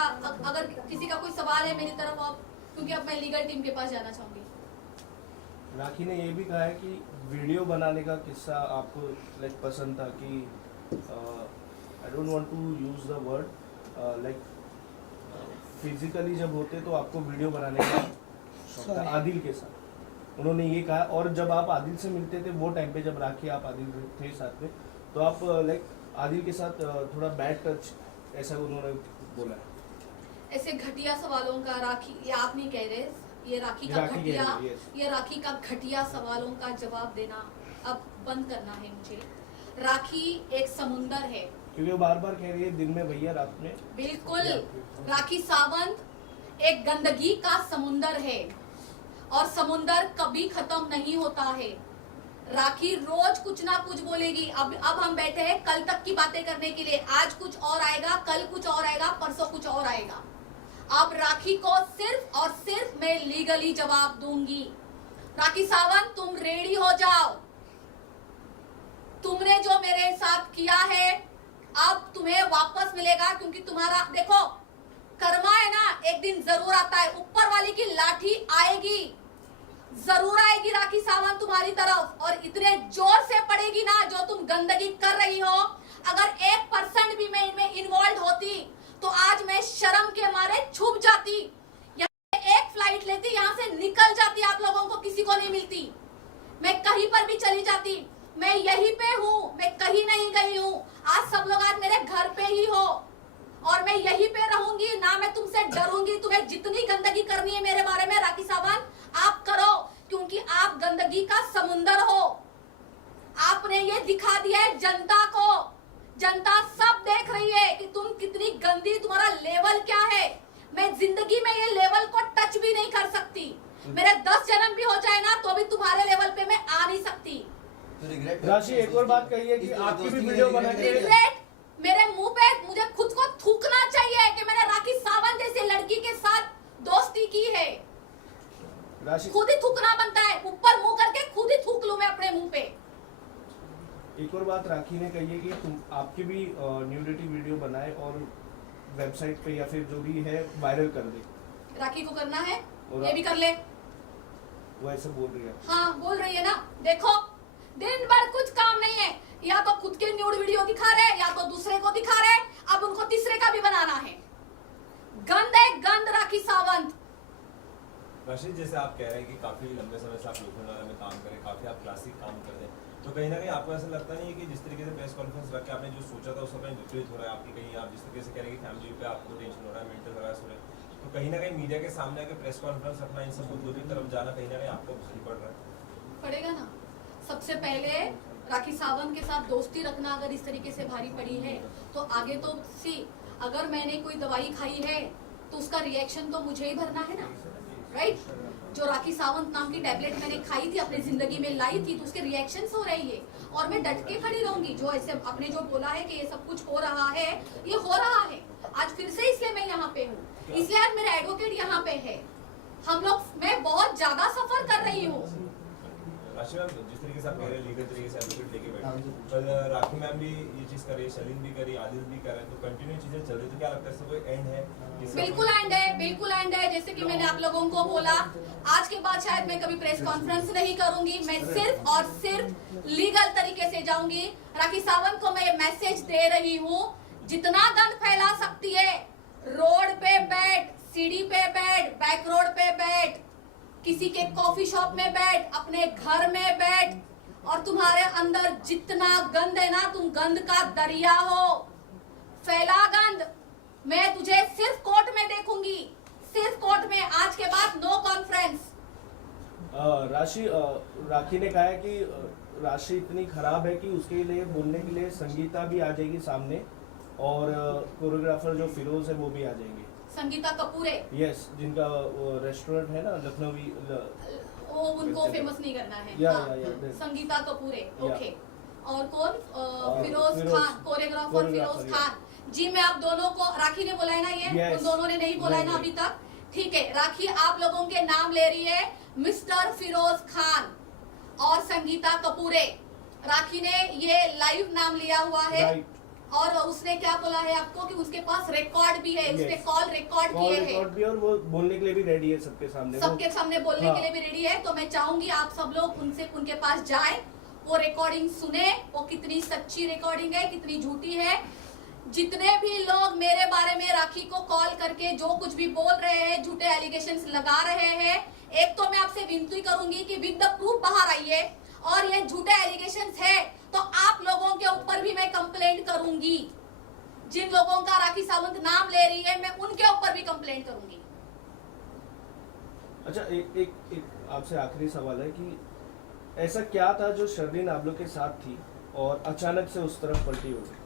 अगर किसी का कोई सवाल है मेरी तरफ, अब क्योंकि अब मैं लीगल टीम के पास जाना चाहूंगी। राखी ने ये भी कहा है कि वीडियो बनाने का किस्सा आपको लाइक पसंद था कि I don't want to use the word like physically जब होते तो आपको वीडियो बनाने का शौक था आदिल के साथ, उन्होंने ये कहा। और जब आप आदिल से मिलते थे वो टाइम पे, जब राखी आप आदिल थे साथ में, तो आप लाइक आदिल के साथ थोड़ा बैड टच ऐसा उन्होंने बोला है। ऐसे घटिया सवालों का राखी, ये आप नहीं कह रहे, ये राखी का घटिया सवालों का जवाब देना अब बंद करना है मुझे। राखी एक समुंदर है, क्योंकि वो बार बार कह रही है दिन में भैया रात में। बिल्कुल, राखी सावंत एक गंदगी का समुंदर है और समुंदर कभी खत्म नहीं होता है। राखी रोज कुछ ना कुछ बोलेगी। अब हम बैठे हैं कल तक की बातें करने के लिए। आज कुछ और आएगा, कल कुछ और आएगा, परसों कुछ और आएगा। अब राखी को सिर्फ और सिर्फ मैं लीगली जवाब दूंगी। राखी सावंत, तुम रेडी हो जाओ। तुमने जो मेरे साथ किया है अब तुम्हें वापस मिलेगा, क्योंकि तुम्हारा देखो कर्मा है ना, एक दिन जरूर आता है। ऊपर वाली की लाठी आएगी, जरूर आएगी राखी सावंत तुम्हारी तरफ, और इतने जोर से पड़ेगी ना जो तुम गंदगी कर रही हो। अगर 1% भी मैं इनमें इन्वॉल्व होती तो आज मैं शर्म के मारे छुप जाती, एक फ्लाइट लेती, यहाँ से निकल जाती, आप लोगों को किसी को नहीं मिलती। मैं कहीं पर भी चली जाती। मैं यहीं पे हूँ, मैं कहीं नहीं गई हूँ। आज सब लोग आज मेरे घर पे ही हो और मैं यहीं पे रहूंगी ना। मैं तुमसे डरूंगी। तुम्हें जितनी गंदगी करनी है मेरे बारे में राखी सावंत, आप करो, क्योंकि आप गंदगी का समुंदर हो। आपने ये दिखा दिया है जनता को। जनता सब देख रही है कि तुम कितनी गंदी, तुम्हारा लेवल क्या है। मैं जिंदगी में ये लेवल को टच भी नहीं कर सकती। मेरे 10 जन्म भी हो जाए ना तो भी तुम्हारे लेवल पे मैं आ नहीं सकती। राशि, एक और बात कही है कि आपकी भी वीडियो बना के रिग्रेट मेरे मुंह पे मुझे खुद को थूकना चाहिए कि मैंने राखी सावंत जैसी लड़की के साथ दोस्ती की है। राशि, खुद ही थूकना बनता है, ऊपर मुंह करके खुद ही थूक लूं मैं अपने मुंह पे। एक और बात राखी ने कही है कि तुम आपकी भी न्यूडिटी वीडियो बनाए और वेबसाइट पे या फिर जो भी है वायरल कर दे। राखी को करना है, और ये भी कर ले। वो ऐसे बोल रही है। हाँ, बोल रही है ना। देखो, दिन भर कुछ काम नहीं है, या तो खुद के न्यूड वीडियो दिखा रहे, या तो दूसरे को दिखा रहे, अब उनको तीसरे का भी बनाना है। राशिद, जैसे आप कह रहे हैं कि काफ़ी लंबे समय से आप लोखंडवाला में काम करें, काफ़ी आप क्लासिक काम करते हैं, तो कहीं ना कहीं आपको ऐसा लगता नहीं है कि जिस तरीके से प्रेस कॉन्फ्रेंस रख के आपने जो सोचा था उसका कहीं विपरीत हो रहा है आपकी, कहीं आप जिस तरीके से कह रहे हैं कि फैमिली पे आपको टेंशन हो रहा है, मेंटल हरास हो रहा है, तो कहीं ना कहीं मीडिया के सामने आके प्रेस कॉन्फ्रेंस रखना, इन सब मुद्दों की तरफ जाना कहीं ना कहीं आपको भारी पड़ रहा है? पड़ेगा ना। सबसे पहले राखी सावंत के साथ दोस्ती रखना अगर इस तरीके से भारी पड़ी है तो आगे तो सी, अगर मैंने कोई दवाई खाई है तो उसका रिएक्शन तो मुझे ही भरना है ना, राइट? जो राखी सावंत नाम की टैबलेट मैंने खाई थी, अपनी जिंदगी में लाई थी, तो उसके रिएक्शंस हो रही है और मैं डट के खड़ी रहूंगी। जो ऐसे आपने जो बोला है कि ये सब कुछ हो रहा है, ये हो रहा है आज फिर से, इसलिए मैं यहाँ पे हूँ, इसलिए आज मेरा एडवोकेट यहाँ पे है। हम लोग, मैं बहुत ज्यादा सफर कर रही हूँ। राशि मैम, जिस तरीके से आप कह रहे हैं लीगल तरीके से एडवोकेट लेके बैठे, पर राखी मैम भी ये चीज कर रही है, सलीम भी करी, आदिल भी कर रहे हैं, तो कंटिन्यू चीजें चल रही है, तो क्या लगता है इसका कोई एंड है? बिल्कुल एंड है, बिल्कुल एंड है। जैसे कि मैंने आप लोगों को बोला, आज के बाद शायद मैं कभी प्रेस कॉन्फ्रेंस नहीं करूंगी, मैं सिर्फ और सिर्फ लीगल तरीके से जाऊंगी। राखी सावंत को मैं मैसेज दे रही हूँ, जितना गंद फैला सकती है, रोड पे बैठ, सीढ़ी पे बैठ, बैक रोड पे बैठ, किसी के कॉफी शॉप में बैठ, अपने घर में बैठ, और तुम्हारे अंदर जितना गंद है ना, तुम गंद का दरिया हो, फैला गंद। मैं तुझे सिर्फ कोर्ट में देखूंगी, सिर्फ कोर्ट में। आज के बाद नो कॉन्फ्रेंस। राखी ने कहा है कि राशि इतनी खराब है कि उसके लिए बोलने के लिए संगीता भी आ जाएगी सामने, और कोरियोग्राफर जो फिरोज है वो भी आ जाएंगे। संगीता कपूर है, यस, जिनका रेस्टोरेंट है ना लखनवी, वो उनको फेमस नहीं करना है। या, हाँ, या, या, संगीता कपूर है, या। ओके। और कौन? फिरोज खान, कोरियोग्राफर फिरोज या। खान जी। मैं आप दोनों को, राखी ने बोला है ना ये, Yes. उन दोनों ने नहीं बोला है ना अभी तक, ठीक है। राखी आप लोगों के नाम ले रही है, मिस्टर फिरोज खान और संगीता कपूरे। राखी ने ये लाइव नाम लिया हुआ है, राइट। और उसने क्या बोला है आपको कि उसके पास रिकॉर्ड भी है, उसने Yes. कॉल रिकॉर्ड किए हैं, रिकॉर्ड भी, और वो बोलने के लिए भी रेडी है सबके सामने, सबके सामने बोलने हाँ। के लिए भी रेडी है। तो मैं चाहूंगी आप सब लोग उनके पास जाएं, वो रिकॉर्डिंग सुने, वो कितनी सच्ची रिकॉर्डिंग है, कितनी झूठी है। जितने भी लोग मेरे बारे में राखी को कॉल करके जो कुछ भी बोल रहे हैं, झूठे एलिगेशंस लगा रहे हैं, एक तो मैं आपसे विनती करूंगी कि विद द प्रूफ बाहर आइए, और ये झूठे एलिगेशंस है तो आप लोगों के ऊपर भी मैं कंप्लेंट करूंगी। जिन लोगों का राखी सावंत नाम ले रही है, मैं उनके ऊपर भी कंप्लेंट करूंगी। अच्छा, एक आपसे आखिरी सवाल है कि ऐसा क्या था जो शर्लिन आप लोग के साथ थी और अचानक से उस तरफ पलटी हो गई?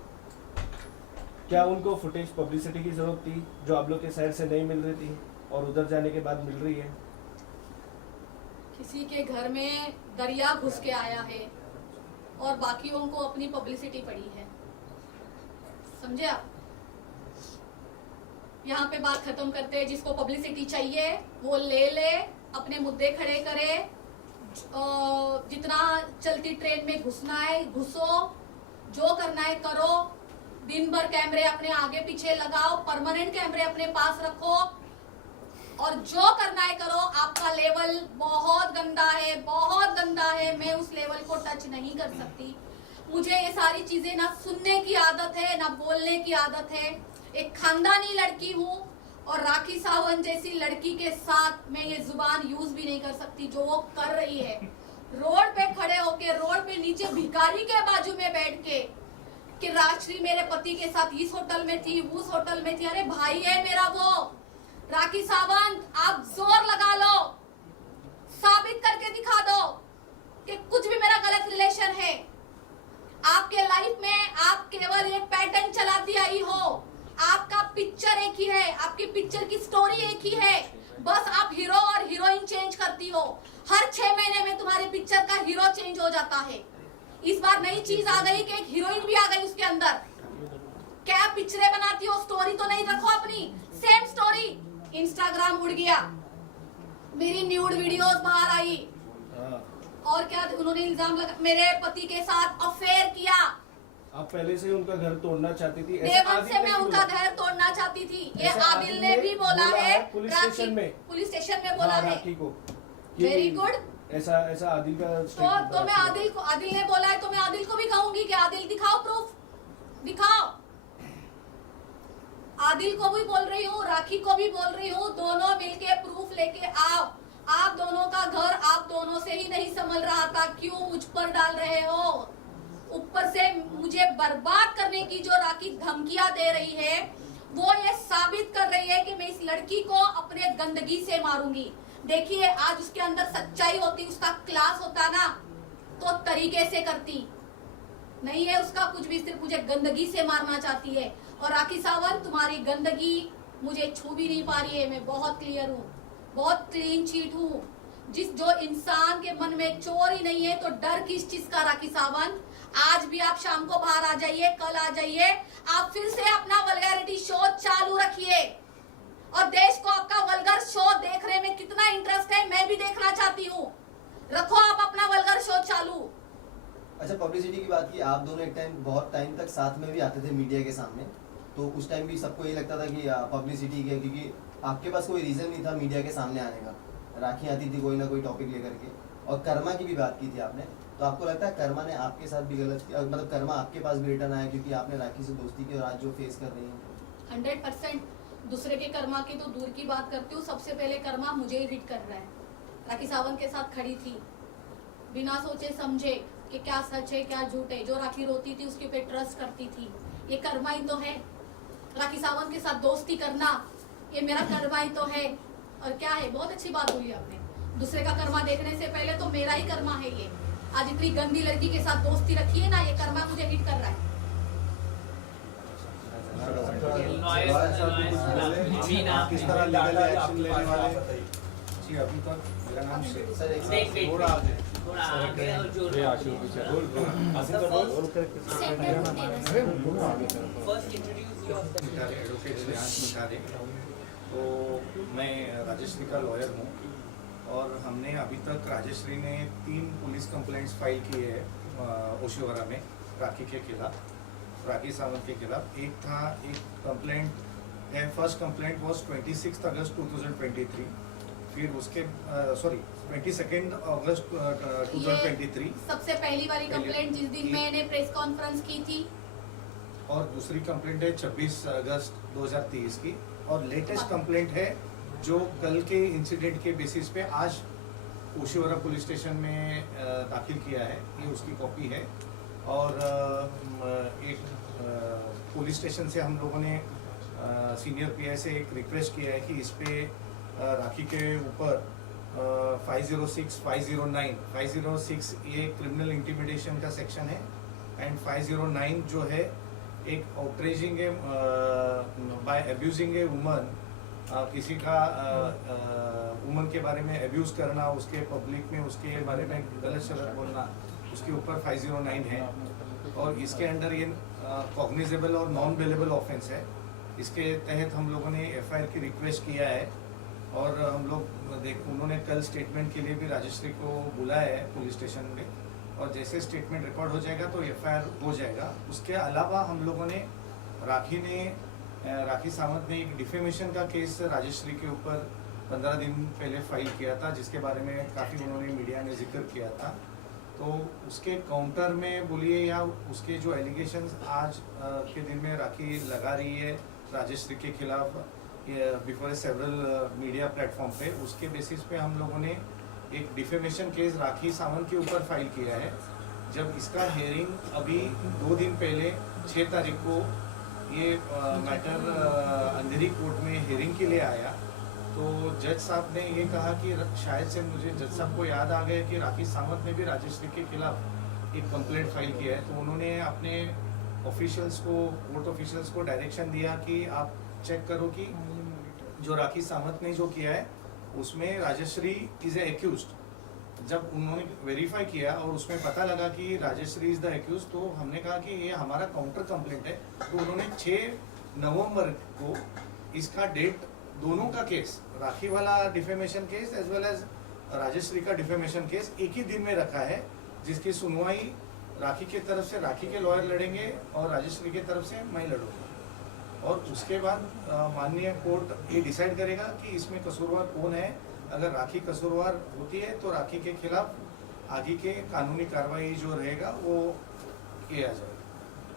क्या उनको फुटेज पब्लिसिटी की जरूरत थी जो आप लोग के साइड से नहीं मिल रही थी और उधर जाने के बाद मिल रही है? किसी के घर में दरिया घुस के आया है और बाकियों को अपनी पब्लिसिटी पड़ी है, समझे आप? यहाँ पे बात खत्म करते हैं। जिसको पब्लिसिटी चाहिए वो ले, अपने मुद्दे खड़े करे, जितना चलती ट्रेन में घुसना है घुसो, जो करना है करो, दिन भर कैमरे अपने आगे पीछे लगाओ, परमानेंट कैमरे अपने पास रखो, और जो करना है करो। आपका लेवल बहुत गंदा है, बहुत गंदा है, मैं उस लेवल को टच नहीं कर सकती। मुझे ये सारी चीजें ना सुनने की आदत है, ना बोलने की आदत है। एक खानदानी लड़की हूँ, और राखी सावंत जैसी लड़की के साथ मैं ये जुबान यूज भी नहीं कर सकती जो वो कर रही है। रोड पे खड़े होके, रोड पे नीचे भिखारी के बाजू में बैठ के, कि राजश्री मेरे पति के साथ इस होटल में थी, उस होटल में थी। अरे भाई है मेरा वो। राखी सावंत, आप जोर लगा लो, साबित करके दिखा दो कि कुछ भी मेरा गलत रिलेशन है। आपके लाइफ में आप केवल एक पैटर्न चलाती आई हो, आपका पिक्चर एक ही है, आपकी पिक्चर की स्टोरी एक ही है, बस आप हीरो और हीरोइन चेंज करती हो। हर 6 महीने में तुम्हारे पिक्चर का हीरो चेंज हो जाता है। इस बार नई चीज आ गई कि एक हीरोइन भी आ गई उसके अंदर। क्या पिक्चरें बनाती हो, स्टोरी तो नहीं रखो अपनी, सेम स्टोरी। इंस्टाग्राम उड़ गया, मेरी न्यूड वीडियोस बाहर आई, और क्या उन्होंने इल्जाम लगा मेरे पति के साथ अफेयर किया। आप पहले से ही उनका घर तोड़ना चाहती थी? देवन से मैं उनका घर तोड़ना चाहती थी, ये आदिल ने भी बोला है पुलिस स्टेशन में, पुलिस स्टेशन में बोला है। राखी को वेरी गुड। ऐसा आदिल का तो मैं आदिल ने बोला है तो मैं आदिल को भी कहूंगी कि आदिल दिखाओ प्रूफ, दिखाओ। आदिल को भी बोल रही हूँ, राखी को भी बोल रही हूँ, दोनों मिलके प्रूफ लेके आओ। आप दोनों का घर आप दोनों से ही नहीं संभल रहा था, क्यों मुझ पर डाल रहे हो? ऊपर से मुझे बर्बाद करने की जो राखी धमकियां दे रही है, वो ये साबित कर रही है कि मैं इस लड़की को अपने गंदगी से मारूंगी। देखिए, आज उसके अंदर सच्चाई होती, उसका क्लास होता ना, तो तरीके से करती। नहीं है उसका कुछ भी, सिर्फ मुझे गंदगी से मारना चाहती है। और राखी सावंत, तुम्हारी गंदगी मुझे छू भी नहीं पा रही है। मैं बहुत क्लियर हूँ, बहुत क्लीन चीट हूँ। जो इंसान के मन में चोर ही नहीं है तो डर किस चीज का? राखी सावंत, आज भी आप शाम को बाहर आ जाइए, कल आ जाइए, आप फिर से अपना वल्गैरिटी शो चालू रखिए। और देश को आपका वल्गर शो देखने में कितना इंटरेस्ट है, मैं भी देखना चाहती हूँ। रखो आप अपना वल्गर शो चालू। अच्छा, पब्लिसिटी की बात की, आप दोनों एक टाइम बहुत टाइम तक साथ में भी आते थे मीडिया के सामने, तो उस टाइम भी सबको ये लगता था कि पब्लिसिटी के, क्योंकि आपके पास कोई रीजन नहीं था मीडिया के सामने आने का। राखी आती थी कोई ना कोई टॉपिक लेकर के। और कर्मा की भी बात की थी आपने, तो आपको लगता है कर्मा ने आपके साथ भी गलत किया, मतलब कर्मा आपके पास भी रिटर्न आया क्योंकि आपने राखी से दोस्ती की और आज जो फेस कर रही है? 100% दूसरे के कर्मा की तो दूर की बात करती हूँ, सबसे पहले कर्मा मुझे ही हिट कर रहा है। राखी सावंत के साथ खड़ी थी, बिना सोचे समझे कि क्या सच है क्या झूठ है। जो राखी रोती थी उसके पे ट्रस्ट करती थी, ये कर्मा ही तो है। राखी सावंत के साथ दोस्ती करना, ये मेरा कर्मा ही तो है। और क्या है, बहुत अच्छी बात बोली आपने, दूसरे का कर्मा देखने से पहले तो मेरा ही कर्मा है ये। आज इतनी गंदी लड़की के साथ दोस्ती रखी है ना, ये कर्मा मुझे हिट कर रहा है। किस तरह लीगल एक्शन लेने वाले? जी, अभी तक मेरा नाम सर एक थोड़ा आगे और जोर first introduce yourself. Advocate Shreyansh Mitare. तो मैं राजश्री का लॉयर हूँ और हमने अभी तक राजश्री ने 3 पुलिस कंप्लेंट्स फाइल किए हैं ओशिवारा में राखी के खिलाफ, राखी सावंत के खिलाफ। एक कंप्लेंट है, फर्स्ट कंप्लेंट वॉज 26 अगस्त 2023, फिर उसके 22 अगस्त 2023, सबसे पहली वाली कंप्लेंट जिस दिन मैंने प्रेस कॉन्फ्रेंस की थी। और दूसरी कंप्लेंट है 26 अगस्त 2023 की। और लेटेस्ट कंप्लेंट है जो कल के इंसिडेंट के बेसिस पे आज ओशिवारा पुलिस स्टेशन में दाखिल किया है, ये उसकी कॉपी है। और एक पुलिस स्टेशन से हम लोगों ने सीनियर पीआई से एक रिक्वेस्ट किया है कि इस पे राखी के ऊपर 506, 509, 506 ये क्रिमिनल इंटिमिडेशन का सेक्शन है, एंड 509 जो है एक outraging by abusing a woman, किसी का वुमन के बारे में अब्यूज करना, उसके पब्लिक में उसके बारे में गलत शब्द बोलना, उसके ऊपर 509 है। और इसके अंडर ये कॉग्निजेबल और नॉन बेलेबल ऑफेंस है। इसके तहत हम लोगों ने एफआईआर की रिक्वेस्ट किया है और हम लोग उन्होंने कल स्टेटमेंट के लिए भी राजश्री को बुलाया है पुलिस स्टेशन में, और जैसे स्टेटमेंट रिकॉर्ड हो जाएगा तो एफआईआर हो जाएगा। उसके अलावा हम लोगों ने राखी सावंत ने एक डिफेमेशन का केस राजश्री के ऊपर 15 दिन पहले फाइल किया था, जिसके बारे में काफ़ी उन्होंने मीडिया में जिक्र किया था। तो उसके काउंटर में बोलिए या उसके जो एलिगेशंस आज के दिन में राखी लगा रही है राजश्री के खिलाफ बिफोर सेवरल मीडिया प्लेटफॉर्म पे, उसके बेसिस पे हम लोगों ने एक डिफेमेशन केस राखी सावंत के ऊपर फाइल किया है। जब इसका हेयरिंग अभी 2 दिन पहले 6 तारीख को ये मैटर अंधेरी कोर्ट में हेयरिंग के लिए आया, तो जज साहब ने ये कहा कि शायद से मुझे जज साहब को याद आ गया कि राखी सावंत ने भी राजश्री के खिलाफ एक कंप्लेंट फाइल किया है। तो उन्होंने अपने ऑफिशियल्स को, कोर्ट ऑफिशियल्स को डायरेक्शन दिया कि आप चेक करो कि जो राखी सावंत ने जो किया है उसमें राजश्री इज ए एक्यूज्ड। जब उन्होंने वेरीफाई किया और उसमें पता लगा कि राजश्री इज द एक्यूज, तो हमने कहा कि ये हमारा काउंटर कंप्लेंट है। तो उन्होंने 6 नवंबर को इसका डेट, दोनों का केस, राखी वाला defamation case as well as Rajshree का डिफेमेशन केस एक ही दिन में रखा है, जिसकी सुनवाई राखी की तरफ से राखी के लॉयर लड़ेंगे और राजश्री की तरफ से मैं लड़ूंगा। और उसके बाद माननीय कोर्ट ये डिसाइड करेगा कि इसमें कसूरवार कौन है। अगर राखी कसूरवार होती है तो राखी के खिलाफ आगे के कानूनी कार्रवाई जो रहेगा वो किया जाएगा।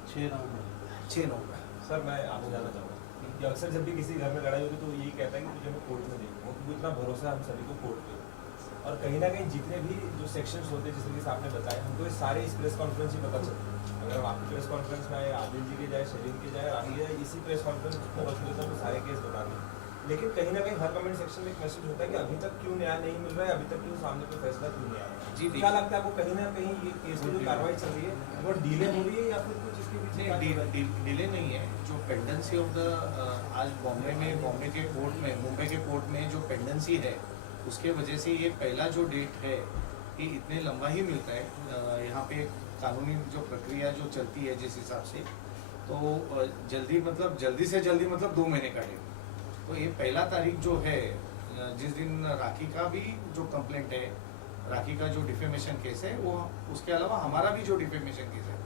6 नवंबर। सर मैं आपसे जानना चाहूँगा कि अक्सर जब भी किसी घर में लड़ाई होती है तो यही कहता है कि तुझे मैं कोर्ट में देखूँ, क्योंकि इतना भरोसा है हम सभी को कोर्ट पे। और कहीं ना कहीं जितने भी जो सेक्शंस होते हैं जिस तरीके से आपने बताया हमको ये सारे इस प्रेस कॉन्फ्रेंस में पता चलते हैं। अगर हम आपकी प्रेस कॉन्फ्रेंस में आए, आदिल जी के जाए, शरीन के जाए, राखी जाए, इसी प्रेस कॉन्फ्रेंस में पता चलता है तो सारे केस बता दें। लेकिन कहीं ना कहीं हर कमेंट सेक्शन में एक मैसेज होता है कि अभी तक क्यों न्याय नहीं मिल रहा है, अभी तक क्यों सामने कोई फैसला क्यों नहीं आया। जी, क्या लगता है आपको कहीं ना कहीं ये केस में जो कार्रवाई चल रही है वो डिले हो रही है या फिर कुछ इसके पीछे डिले नहीं है। जो पेंडेंसी ऑफ द आज बॉम्बे के कोर्ट में, मुंबई के कोर्ट में जो पेंडेंसी है उसके वजह से ये पहला जो डेट है ये इतने लंबा ही मिलता है। यहाँ पे कानूनी जो प्रक्रिया जो चलती है जिस हिसाब से, तो जल्दी से जल्दी मतलब 2 महीने का डेट। तो ये पहला तारीख जो है, जिस दिन राखी का भी जो कंप्लेंट है, राखी का जो डिफेमेशन केस है, वो उसके अलावा हमारा भी जो डिफेमेशन केस है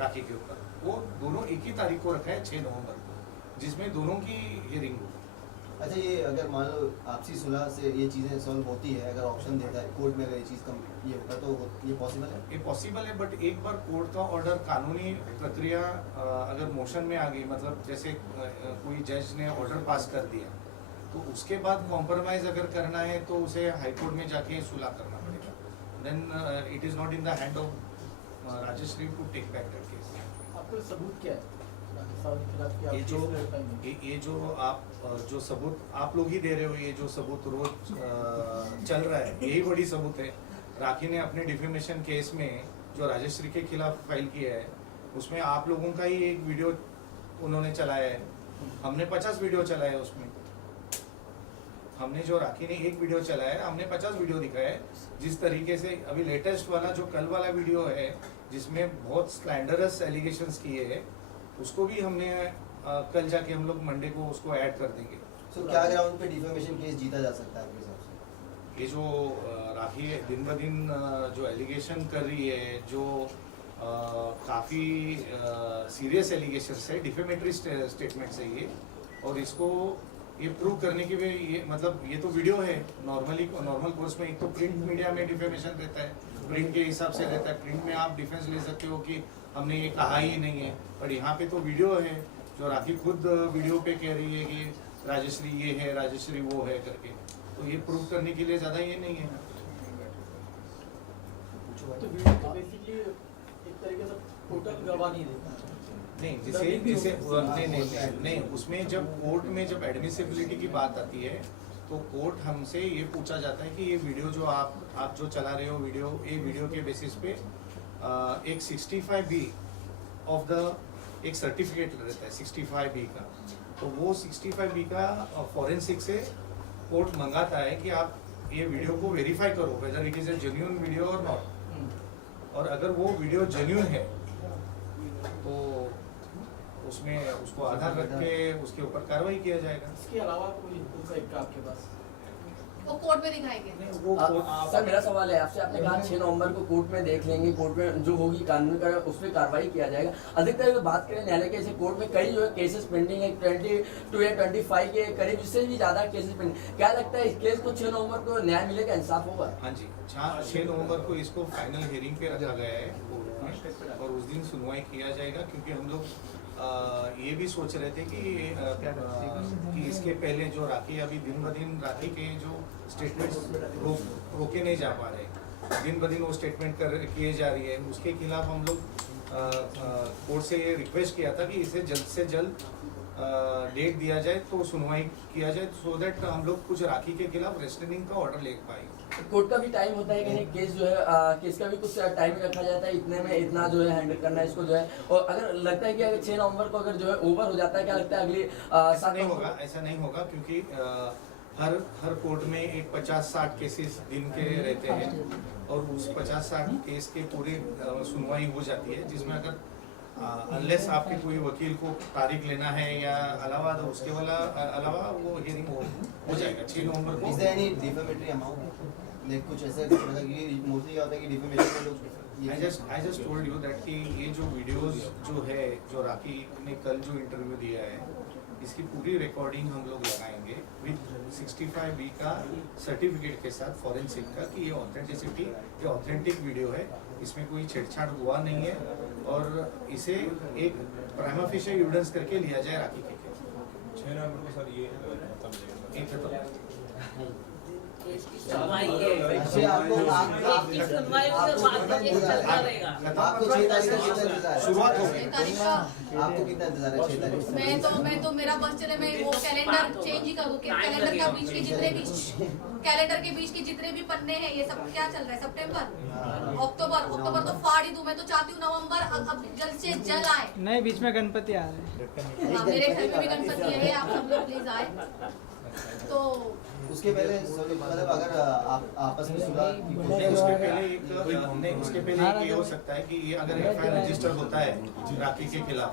राखी के ऊपर, वो दोनों एक ही तारीख को रखा है 6 नवंबर को, जिसमें दोनों की हियरिंग होगी। अच्छा, ये अगर मान लो आपसी सुलह से ये चीज़ें सॉल्व होती है, अगर ऑप्शन देता है कोर्ट में, अगर ये चीज़ कम ये होता है तो ये पॉसिबल है? ये पॉसिबल है, बट एक बार कोर्ट का ऑर्डर, कानूनी प्रक्रिया अगर मोशन में आ गई, मतलब जैसे कोई जज ने ऑर्डर पास कर दिया, तो उसके बाद कॉम्प्रोमाइज अगर करना है तो उसे हाई कोर्ट में जाके सुलह करना पड़ेगा। Then it is not in the hand of Rajshree to take back that case. आपको सबूत क्या है राजस्थान के खिलाफ कि आप ये केस लड़ पाएंगे? ये जो आप जो सबूत आप लोग ही दे रहे हो, ये जो सबूत रोज चल रहा है, यही बड़ी सबूत है। राखी ने अपने डिफेमेशन केस में जो राजश्री के खिलाफ फाइल किया है, उसमें आप लोगों का ही एक वीडियो उन्होंने चलाया है, हमने 50 वीडियो चलाया है। उसमें हमने जो राखी ने एक वीडियो चलाया है, हमने 50 वीडियो दिखाया है। जिस तरीके से अभी लेटेस्ट वाला जो कल वाला वीडियो है, जिसमें बहुत स्लैंडरस एलिगेशंस किए हैं, उसको भी हमने कल जाके हम लोग मंडे को उसको ऐड कर देंगे। तो क्या ग्राउंड पे डिफेमेशन केस जीता जा सकता है आपके हिसाब से? ये जो राखी दिन ब दिन जो एलिगेशन कर रही है, जो काफ़ी सीरियस एलिगेशंस है, डिफेमेटरी स्टेटमेंट्स है ये, और इसको ये प्रूव करने की भी ये मतलब ये तो वीडियो है। नॉर्मल कोर्स में एक तो प्रिंट मीडिया में डिफेमेशन रहता है, प्रिंट के हिसाब से रहता है, प्रिंट में आप डिफेंस ले सकते हो कि हमने ये कहा ही नहीं है, पर यहाँ पे तो वीडियो है जो राखी खुद वीडियो पे कह रही है कि राजश्री ये है, राजश्री वो है करके, तो ये प्रूव करने के लिए ज़्यादा ये नहीं है। तो वीडियो तो बेसिकली एक तरीके से टोटल गवाह नहीं देता। नहीं, जिसे नहीं, उसमें जब कोर्ट में जब एडमिसिबिलिटी की बात आती है तो कोर्ट हमसे ये पूछा जाता है कि ये वीडियो जो आप जो चला रहे हो वीडियो के बेसिस पे एक 65B ऑफ द एक सर्टिफिकेट रहता है 65B का, तो वो 65B का फॉरेंसिक से कोर्ट मंगाता है कि आप ये वीडियो को वेरीफाई करो whether it is a genuine video और नॉट, और अगर वो वीडियो जेन्युइन है तो उसमें उसको आधार रख के उसके ऊपर कार्रवाई किया जाएगा। इसके अलावा कोई दूसरा एक आपके पास? वो कोर्ट में दिखाएंगे। सर मेरा सवाल है आपसे, आपने कहा 6 नवंबर को कोर्ट में देख लेंगे, कोर्ट में जो होगी कानूनी का उस पर कार्रवाई किया जाएगा। अधिकतर अगर बात करें न्यायालय के ऐसे कोर्ट में कई जो है केसेस पेंडिंग है, 22 या 25 के करीब, इससे भी ज्यादा केसेस पेंडिंग। क्या लगता है इस केस को 6 नवंबर को न्याय मिलेगा, इंसाफ होगा? हाँ जी, 6 नवंबर को इसको फाइनल हियरिंग पे रखा गया है कोर्ट में, और उस दिन सुनवाई किया जाएगा, क्योंकि हम लोग ये भी सोच रहे थे कि इसके पहले जो राखी अभी दिन ब दिन राखी के जो स्टेटमेंट्स रोके नहीं जा पा रहे, दिन ब दिन वो स्टेटमेंट किए जा रही है, उसके खिलाफ हम लोग कोर्ट से ये रिक्वेस्ट किया था कि इसे जल्द से जल्द डेट दिया जाए तो सुनवाई किया जाए, सो दैट हम लोग कुछ राखी के खिलाफ रेस्ट्रेनिंग का ऑर्डर ले पाएंगे। कोर्ट का भी टाइम होता है कि नहीं, केस जो है केस का भी कुछ टाइम रखा जाता है, इतने में इतना जो है हैंडल करना है इसको जो है, और अगर लगता है कि अगर 6 नवंबर को अगर जो है ओवर हो जाता है, क्या लगता है अगली ऐसा नहीं होगा क्योंकि हर कोर्ट में एक 50-60 केसेस दिन के रहते हैं, और उस 50-60 केस के पूरी सुनवाई हो जाती है, जिसमें अगर अनलेस आपके कोई वकील को तारीख लेना है या अलावा तो उसके अलावा वो हियरिंग हो जाएगा 6 नवंबर को। Is there any defamatory amount? Like कुछ ऐसा मतलब कि मोस्टली क्या होता है कि डिफेमेशन में लोग I just told you that कि ये जो वीडियोस जो है, जो राखी ने कल जो इंटरव्यू दिया है, इसकी पूरी रिकॉर्डिंग हम लोग लगाएंगे विद 65B का सर्टिफिकेट के साथ फॉरेंसिक का, कि ये ऑथेंटिसिटी, ये ऑथेंटिक वीडियो है, इसमें कोई छेड़छाड़ हुआ नहीं है, और इसे एक प्राइमा फेशियल एविडेंस करके लिया जाए राखी के केस। 6 नवंबर को सर ये एक इसकी सुनवाई सुनवाई है अच्छे आपको आपकी सुनवाई उसके बाद तक ये चलता रहेगा। आपको 6 तारीख को कितना इंतजार है? शुरुआत हो गई। 6 तारीख का आपको कितना इंतजार है 6 तारीख को? मैं तो मेरा बस चले मैं वो कैलेंडर चेंज ही करूँ कि कैलेंडर का बीच के जितने भी कैलेंडर के बीच के जितने भी पन्ने हैं ये सब क्या चल रहा है सितंबर अक्टूबर तो फाड़ ही दूं। मैं तो चाहती हूँ नवंबर अब जल्द से जल्द आए। नहीं, बीच में गणपति आ रहे हैं। हाँ, मेरे घर में भी गणपति है, आप सब लोग प्लीज आए। तो उसके पहले मतलब अगर आप आपस में सुलह की नहीं, कोशिश उसके करें पहले उसके पहले एक ये हो सकता है कि ये अगर एफआईआर रजिस्टर होता है राखी के खिलाफ,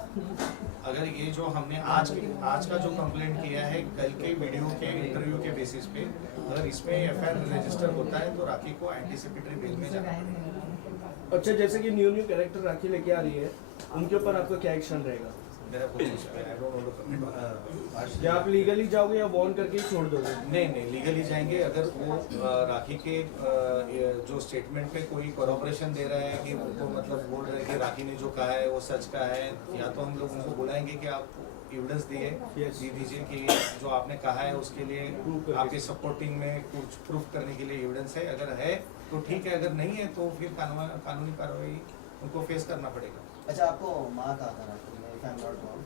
अगर ये जो हमने आज का जो कंप्लेंट किया है कल के वीडियो के इंटरव्यू के बेसिस पे, अगर इसमें एफआईआर रजिस्टर होता है तो राखी को एंटीसिपेटरी बेल में जाना पड़ेगा। अच्छा, जैसे कि न्यू कैरेक्टर राखी लेके आ रही है, उनके ऊपर आपका क्या एक्शन रहेगा? मेरा कोई I don't want to comment। क्या आप लीगली जाओगे या वॉर्न करके ही छोड़ दोगे? नहीं, लीगली जाएंगे। अगर वो राखी के जो स्टेटमेंट पे कोई कॉरपोरेशन दे रहा है कि उनको मतलब बोल रहे हैं कि राखी ने जो कहा है वो सच का है, या तो हम लोग उनको बुलाएंगे कि आप एविडेंस दीजिए कि जो आपने कहा है उसके लिए आपके सपोर्टिंग में कुछ प्रूफ करने के लिए एविडेंस है। अगर है तो ठीक है, अगर नहीं है तो फिर कानूनी कार्रवाई उनको फेस करना पड़ेगा। अच्छा, आपको माँ कहा था राखी में, if I'm not wrong,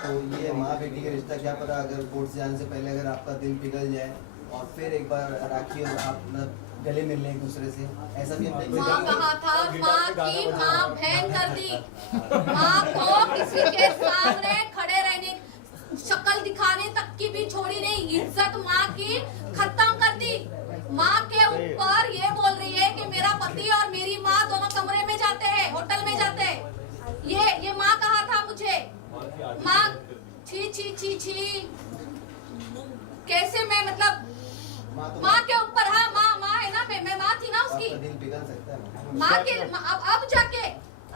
तो ये माँ बेटी का रिश्ता क्या पता अगर कोर्ट से जाने से पहले अगर आपका दिल पिघल जाए और फिर एक बार राखी और आप मतलब गले मिल लें एक दूसरे से, ऐसा भी हम देख माँ कहा था, माँ की माँ बहन कर दी। माँ को किसी के सामने खड़े रहने शक्ल दिखाने तक की भी छोड़ी नहीं, इज्जत माँ की खत्म कर दी। माँ के ऊपर ये बोल रही है कि मेरा पति और मेरी माँ दोनों कमरे में जाते हैं, होटल में जाते हैं। ये माँ कहा था मुझे। माँ छी कैसे मैं मतलब माँ के ऊपर, हाँ माँ है ना, मैं माँ थी ना उसकी। दिल पिघल सकता है माँ के अब जाके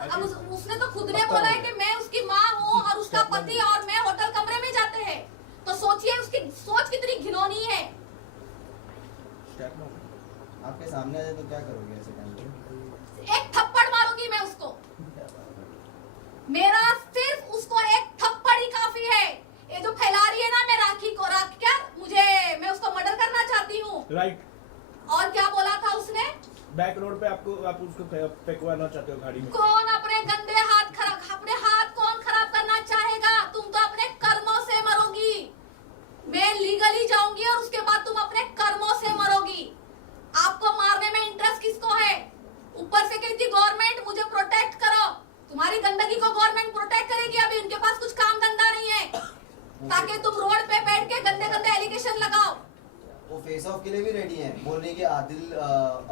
अब उसने तो खुद ने बोला है कि मैं उसकी माँ हूँ और उसका पति और मैं होटल कमरे में जाते हैं। तो सोचिए उसकी सोच कितनी घिनौनी है। आपके सामने आ जाए तो क्या करोगे ऐसे टाइम पे? एक थप्पड़ मारूंगी मैं उसको। मेरा सिर्फ उसको एक थप्पड़ ही काफी है। ये जो फैला रही है ना मैं राखी को मैं उसको मर्डर करना चाहती हूँ। राइट। और क्या बोला था उसने? बैक रोड पे आप उसको फेंकवाना चाहते हो गाड़ी में? कौन अपने गंदे अपने हाथ कौन खराब करना चाहेगा? तुम तो अपने कर्मों से मरोगी। मैं लीगली जाऊंगी और उसके बाद तुम अपने कर्मों से मरोगी। आपको मारने में इंटरेस्ट किसको है? ऊपर से कहती गवर्नमेंट मुझे प्रोटेक्ट करो। तुम्हारी गंदगी को गवर्नमेंट प्रोटेक्ट करेगी। अभी उनके पास कुछ काम धंधा नहीं है ताकि तुम रोड पे बैठ के गंदे एलिगेशन लगाओ। वो फेस ऑफ के लिए भी रेडी हैं, बोल रही है कि आदिल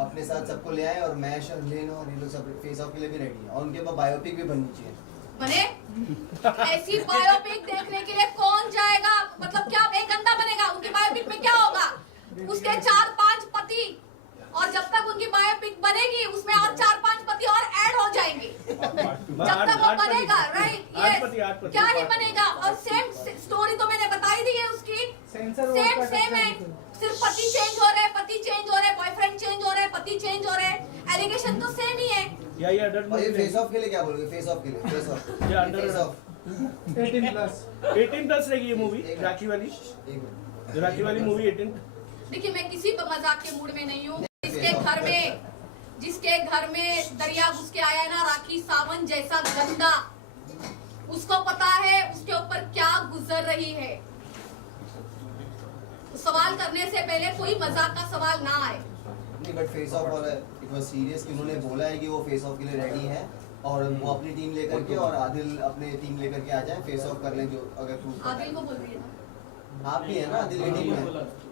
अपने साथ सबको ले आए और मैं शर्लिन और ये लोग सब फेस ऑफ के लिए भी रेडी हैं और उनके पास बायोपिक भी बननी चाहिए। बने ऐसी बायोपिक देखने के लिए कौन जाएगा? मतलब क्या एक गंदा बनेगा? उनकी बायोपिक में क्या होगा? उसके 4-5 पति, और जब तक उनकी बायोपिक बनेगी उसमें और 4-5 पति और ऐड हो जाएंगे। जब तक वो बनेगा, राइट? ये क्या ही बनेगा। और सेम स्टोरी तो मैंने बताई दी है उसकी। सेम है, सिर्फ पति चेंज हो रहे, बॉयफ्रेंड चेंज हो रहे, पति चेंज हो रहे, एलिगेशन तो सेम ही है। और ये फेस ऑफ के लिए क्या बोलोगे? फेस ऑफ के लिए फेस ऑफ ये अंडर 18 प्लस रहेगी ये मूवी राखी वाली। राखी वाली मूवी 18। देखिए मैं किसी पर मजाक के मूड में नहीं हूँ। जिसके घर में दरिया घुस के आया है ना राखी सावंत जैसा गंदा, उसको पता है उसके ऊपर क्या गुजर रही है। तो सवाल करने से पहले कोई मजाक का सवाल ना आए। नहीं, बट फेस ऑफ वाला इट वाज सीरियस कि उन्होंने बोला है कि वो फेस ऑफ के लिए रेडी है और वो अपनी टीम लेकर के और आदिल अपने टीम लेकर के आ जाए, फेस ऑफ कर लें जो अगर प्रूफ आदिल को बोल रही है ना? आप भी है ना आदिल की टीम में?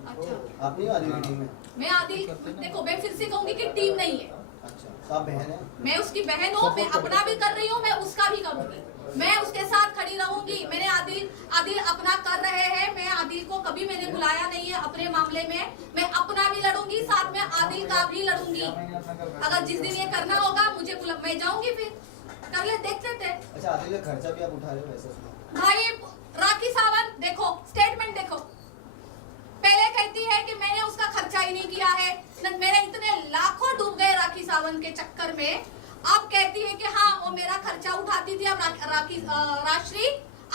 अच्छा, आप नहीं हो आदिल की टीम में? मैं आदिल देखो मैं फिर से कहूंगी कि टीम नहीं है। अच्छा, तो आप बहन है? मैं उसकी बहन हूँ, मैं अपना भी कर रही हूँ, मैं उसका भी करूंगी। मैं उसके साथ खड़ी रहूंगी। मैंने आदिल अपना कर रहे हैं, मैं आदिल को कभी मैंने बुलाया नहीं है अपने मामले में। मैं अपना भी लड़ूंगी, साथ में आदिल का भी लड़ूंगी। अगर जिस दिन ये करना होगा मुझे मैं जाऊंगी, फिर कर ले, देखते थे। अच्छा, आदिल का खर्चा भी आप उठा रहे हो वैसे? भाई राखी सावंत देखो स्टेटमेंट देखो, पहले कहती है कि मैंने उसका खर्चा ही नहीं किया है, मेरे इतने लाखों डूब गए राखी सावंत के चक्कर में। अब कहती है कि हाँ वो मेरा खर्चा उठाती थी। अब राश्री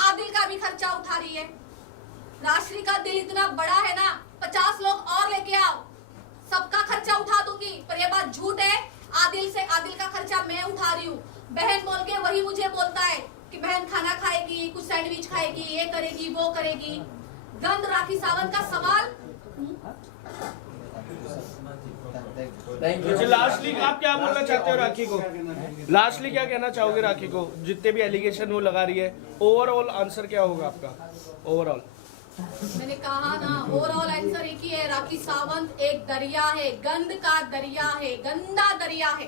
आदिल का भी खर्चा उठा रही है। राश्री का दिल इतना बड़ा है ना, 50 लोग और लेके आओ, सबका खर्चा की, पर ये बात झूठ है। आदिल का खर्चा मैं उठा रही हूँ। बहन बोल के वही मुझे बोलता है कि बहन खाना खाएगी, कुछ सैंडविच खाएगी, ये करेगी वो करेगी। गंद राखी सावंत का सवाल। Thank you. लास्टली आप क्या बोलना चाहते हो राखी को? लास्टली क्या कहना चाहोगे राखी को? जितने भी एलिगेशन वो लगा रही है, ओवरऑल आंसर क्या होगा आपका? ओवरऑल मैंने कहा ना, ओवरऑल आंसर एक ही है, राखी सावंत एक दरिया है, गंद का दरिया है, गंदा दरिया है।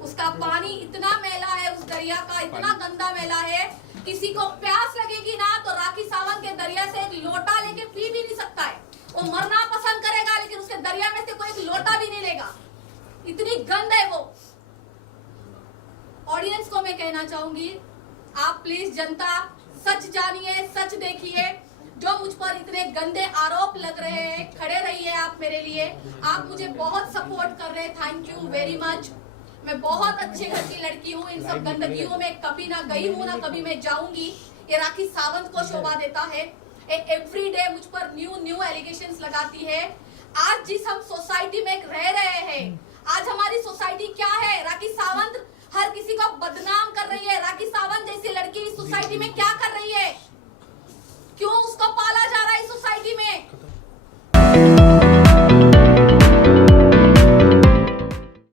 उसका पानी इतना मैला है, उस दरिया का इतना गंदा मैला है, किसी को प्यास लगेगी ना तो राखी सावंत के दरिया से एक लोटा लेके पी भी नहीं सकता है। वो मरना पसंद करेगा लेकिन उसके दरिया में से कोई एक लोटा भी नहीं लेगा, इतनी गंद है वो। ऑडियंस को मैं कहना चाहूंगी, आप प्लीज जनता सच जानिए, सच देखिए। जो मुझ पर इतने गंदे आरोप लग रहे हैं, खड़े रहिए आप मेरे लिए। आप मुझे बहुत सपोर्ट कर रहे हैं, थैंक यू वेरी मच। मैं बहुत अच्छे घर की लड़की हूँ, इन सब गंदगियों में कभी ना गई हूँ, ना कभी मैं जाऊंगी। ये राखी सावंत को शोभा देता है। एवरी डे मुझ पर न्यू एलिगेशंस लगाती है। आज जिस हम सोसाइटी में रह रहे हैं, आज हमारी सोसाइटी क्या है? राखी सावंत हर किसी को बदनाम कर रही है। राखी सावंत जैसी लड़की इस सोसाइटी में क्या